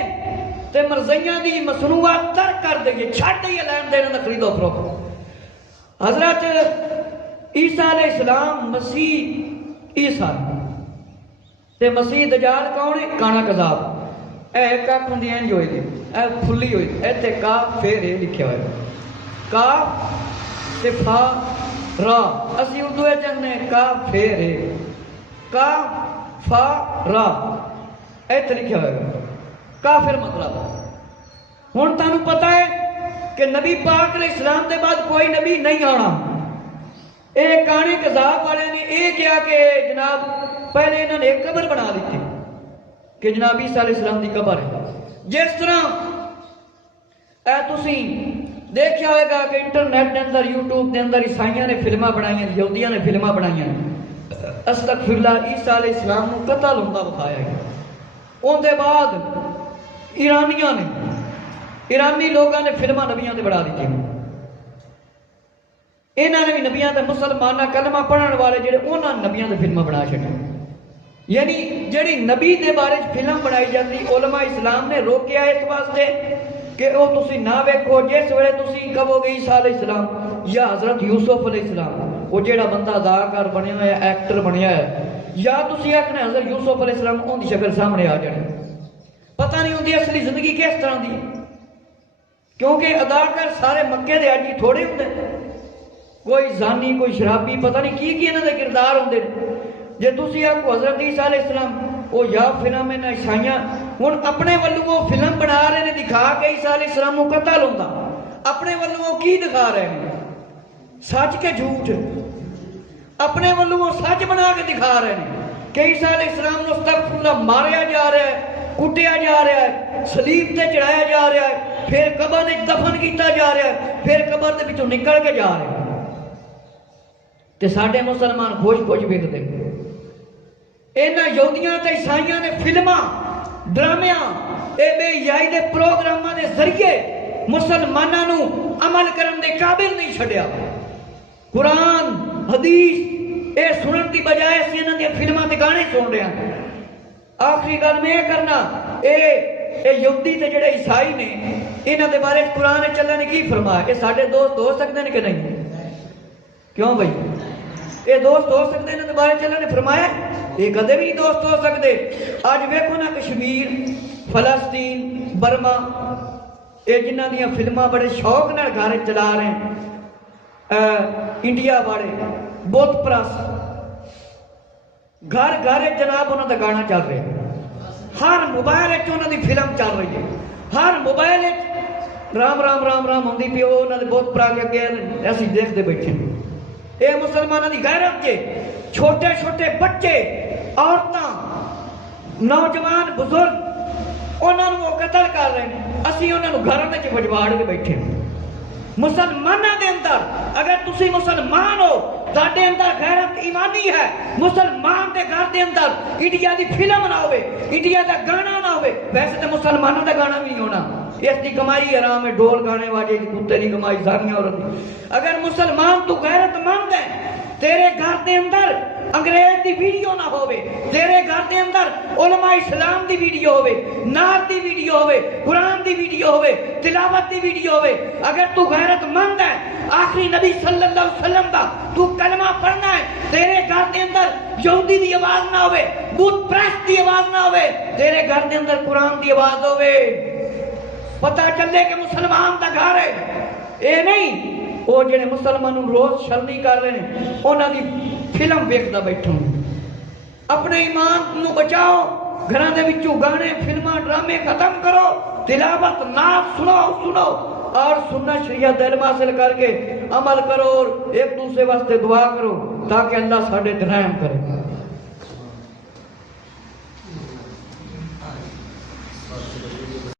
تے مرزیاں دی مصنوعات ترک کر دئیے، چھڑ دئیے لین دین نہ خرید و فروخت۔ حضرت عیسیٰ علیہ السلام مسیح عیسیٰ تے مسیح دجال کون ہے؟ کانا قذاب۔ اے کاف ہندی انج ہوئی دی، اے کھلی ہوئی، ایتھے کاف پھر اے لکھیا ہوئے، کاف تے فا را، اسی اردو اے جننے کاف پھر اے، کاف فا را، ایتھے لکھیا ہوئے کافر مطلب۔ ہن تانوں پتہ ہے کہ نبی پاک علیہ السلام دے بعد کوئی نبی نہیں آنا۔ اے کانے قذاب والے نے اے کیا کہ جناب پہلے انہوں نے ایک قبر بنا دی تھی کہ جناب عیسیٰ علیہ السلام دی قبر ہے، جس طرح اے تسی دیکھیا ہوئے گا کہ انٹرنیٹ دے اندر یوٹیوب دے اندر عیسائیاں نے فلماں بنائیاں، یہودیاں نے فلماں بنائیاں، استغفر اللہ، عیسیٰ علیہ السلام کو قتل ہوندہ بتایا گیا۔ ان دے بعد ایرانیاں نے، ایرانی لوگوں نے فلماں نبیاں تے بڑھا دیتی، انہوں نے بھی نبیاں تے مسلمانہ کلمہ پڑھن والے جڑے انہوں نے نبیاں تے فلماں بنا چھڑی، یعنی جڑی نبی دے بارے فلم بنائی جاتی علماء اسلام نے روکیا اس واسطے کہ وہ تسی نہ ویکھو جس ویلے تسی کہو گے عیسیٰ علیہ السلام یا حضرت یوسف علیہ السلام، وہ جیڑا بندہ اداکار بنیا ہے ایکٹر بنیا ہے، یا تسی آکھنا حضرت یوسف علیہ السلام ان دی شکل سامنے آ جائے، پتہ نہیں ہوندی اصلی زندگی کس طرح دی، کیونکہ اداکار سارے مکے دے آجی تھوڑے ہوندے، کوئی زانی کوئی شرابی پتہ نہیں کی انہاں دے کردار ہوندے، جے تسی آکھو حضرت عیسیٰ علیہ السلام وہ یا فلم میں عیسائیاں ہن اپنے والوں وہ فلم بنا رہے نے دکھا کے عیسیٰ علیہ السلام کو قتل ہوندا، اپنے والوں وہ کی دکھا رہے ہیں سچ کے جھوٹ، اپنے والوں وہ سچ بنا کے دکھا رہے ہیں کہ عیسیٰ علیہ السلام نے استغفر اللہ ماریا جا رہا ہے، کٹیا جا رہا ہے، صلیب تے چڑھایا جا رہا ہے، پھر قبر میں دفن کیتا جا رہا ہے، پھر قبر دے وچوں نکل کے جا رہے ہیں، تے ساڈے مسلمان خوش خوش ویکھدے انہاں یہودیاں تے عیسائیاں نے فلماں ڈرامیاں اے بے یائی دے پروگراماں دے ذریعے مسلماناں نو عمل کرن دے قابل نہیں چھڈیا، قرآن حدیث اے سنن دی بجائے اسی انہاں دی فلماں تے گانے سن رہے ہیں۔ آخری گل میں یہ کرنا اے یہودی تے جڑے عیسائی نے انہاں دے بارے قرآن چلن نے کی فرمایا، اے ساڈے دوست ہو سکتے ہیں کہ نہیں؟ کیوں بھائی یہ دوست ہو سکتے ہیں؟ انہوں نے بارے چلنے نے فرمایا یہ کدے بھی دوست ہو سکتے۔ آج ویکھو نا کشمیر، فلسطین، برما، یہ جنہ دیا فلماں بڑے شوق نال گھر چلا رہے ہیں، انڈیا والے بت پرست گھر گھر جناب انہوں دا گانا چل رہے ہیں، ہر موبائل انہوں دی فلم چل رہی ہے، ہر موبائل رام رام رام رام ہوندی پی، وہ انہوں نے بت پرا کے اگے ایسی دیکھتے بیٹھے۔ اے مسلمانوں دی غیرت جے، چھوٹے چھوٹے بچے، عورتاں، نوجوان، بزرگ انہوں نے وہ قتل کر رہے ہیں، اسی انہوں نے گھروں میں وجواڑ کے بیٹھے۔ مسلمانوں دے اندر اگر تسی مسلمان ہو تاڈے اندر غیرت ایمانی ہے، مسلمان دے گھر دے اندر انڈیا دی فلم نہ ہوئے، انڈیا دا گانا نہ ہوئے، ویسے تو مسلمانوں دا گانا بھی نہیں ہونا، اس دی کمائی حرام ہے، ڈول گانے واجے دی کتے دی کمائی زانیاں اور اگر مسلمان تو غیرت مند ہے، تیرے گھر دے اندر انگریز دی ویڈیو نہ ہوئے، تیرے گھر دے اندر علماء اسلام دی ویڈیو ہوئے، نعت دی ویڈیو ہوئے، قرآن دی ویڈیو ہوئے، تلاوت دی ویڈیو ہوئے، اگر تو غیرت مند ہے، آخری نبی صلی اللہ علیہ وسلم دا تو کلمہ پڑھنا ہے، تیرے گھر دے اندر یہودی دی آواز نہ ہوئے، بت پرست دی آواز نہ ہوئے، تیرے گھر دے اندر قرآن دی آواز ہوئے، پتہ چلے کہ مسلمان دا گھر ہے۔ اے نہیں وہ جڑے مسلمانوں روز شرنی کر رہے ہیں انہاں دی فلم ویکھدا بیٹھو، اپنے ایمان نو بچاؤ، گھراں دے وچوں گانے فلماں ڈرامے ختم کرو، تلاوت نعت سنو اور سننا شریعت علم حاصل کر کے عمل کرو اور ایک دوسرے واسطے دعا کرو تاکہ اللہ ساڈے تے رحم کرے۔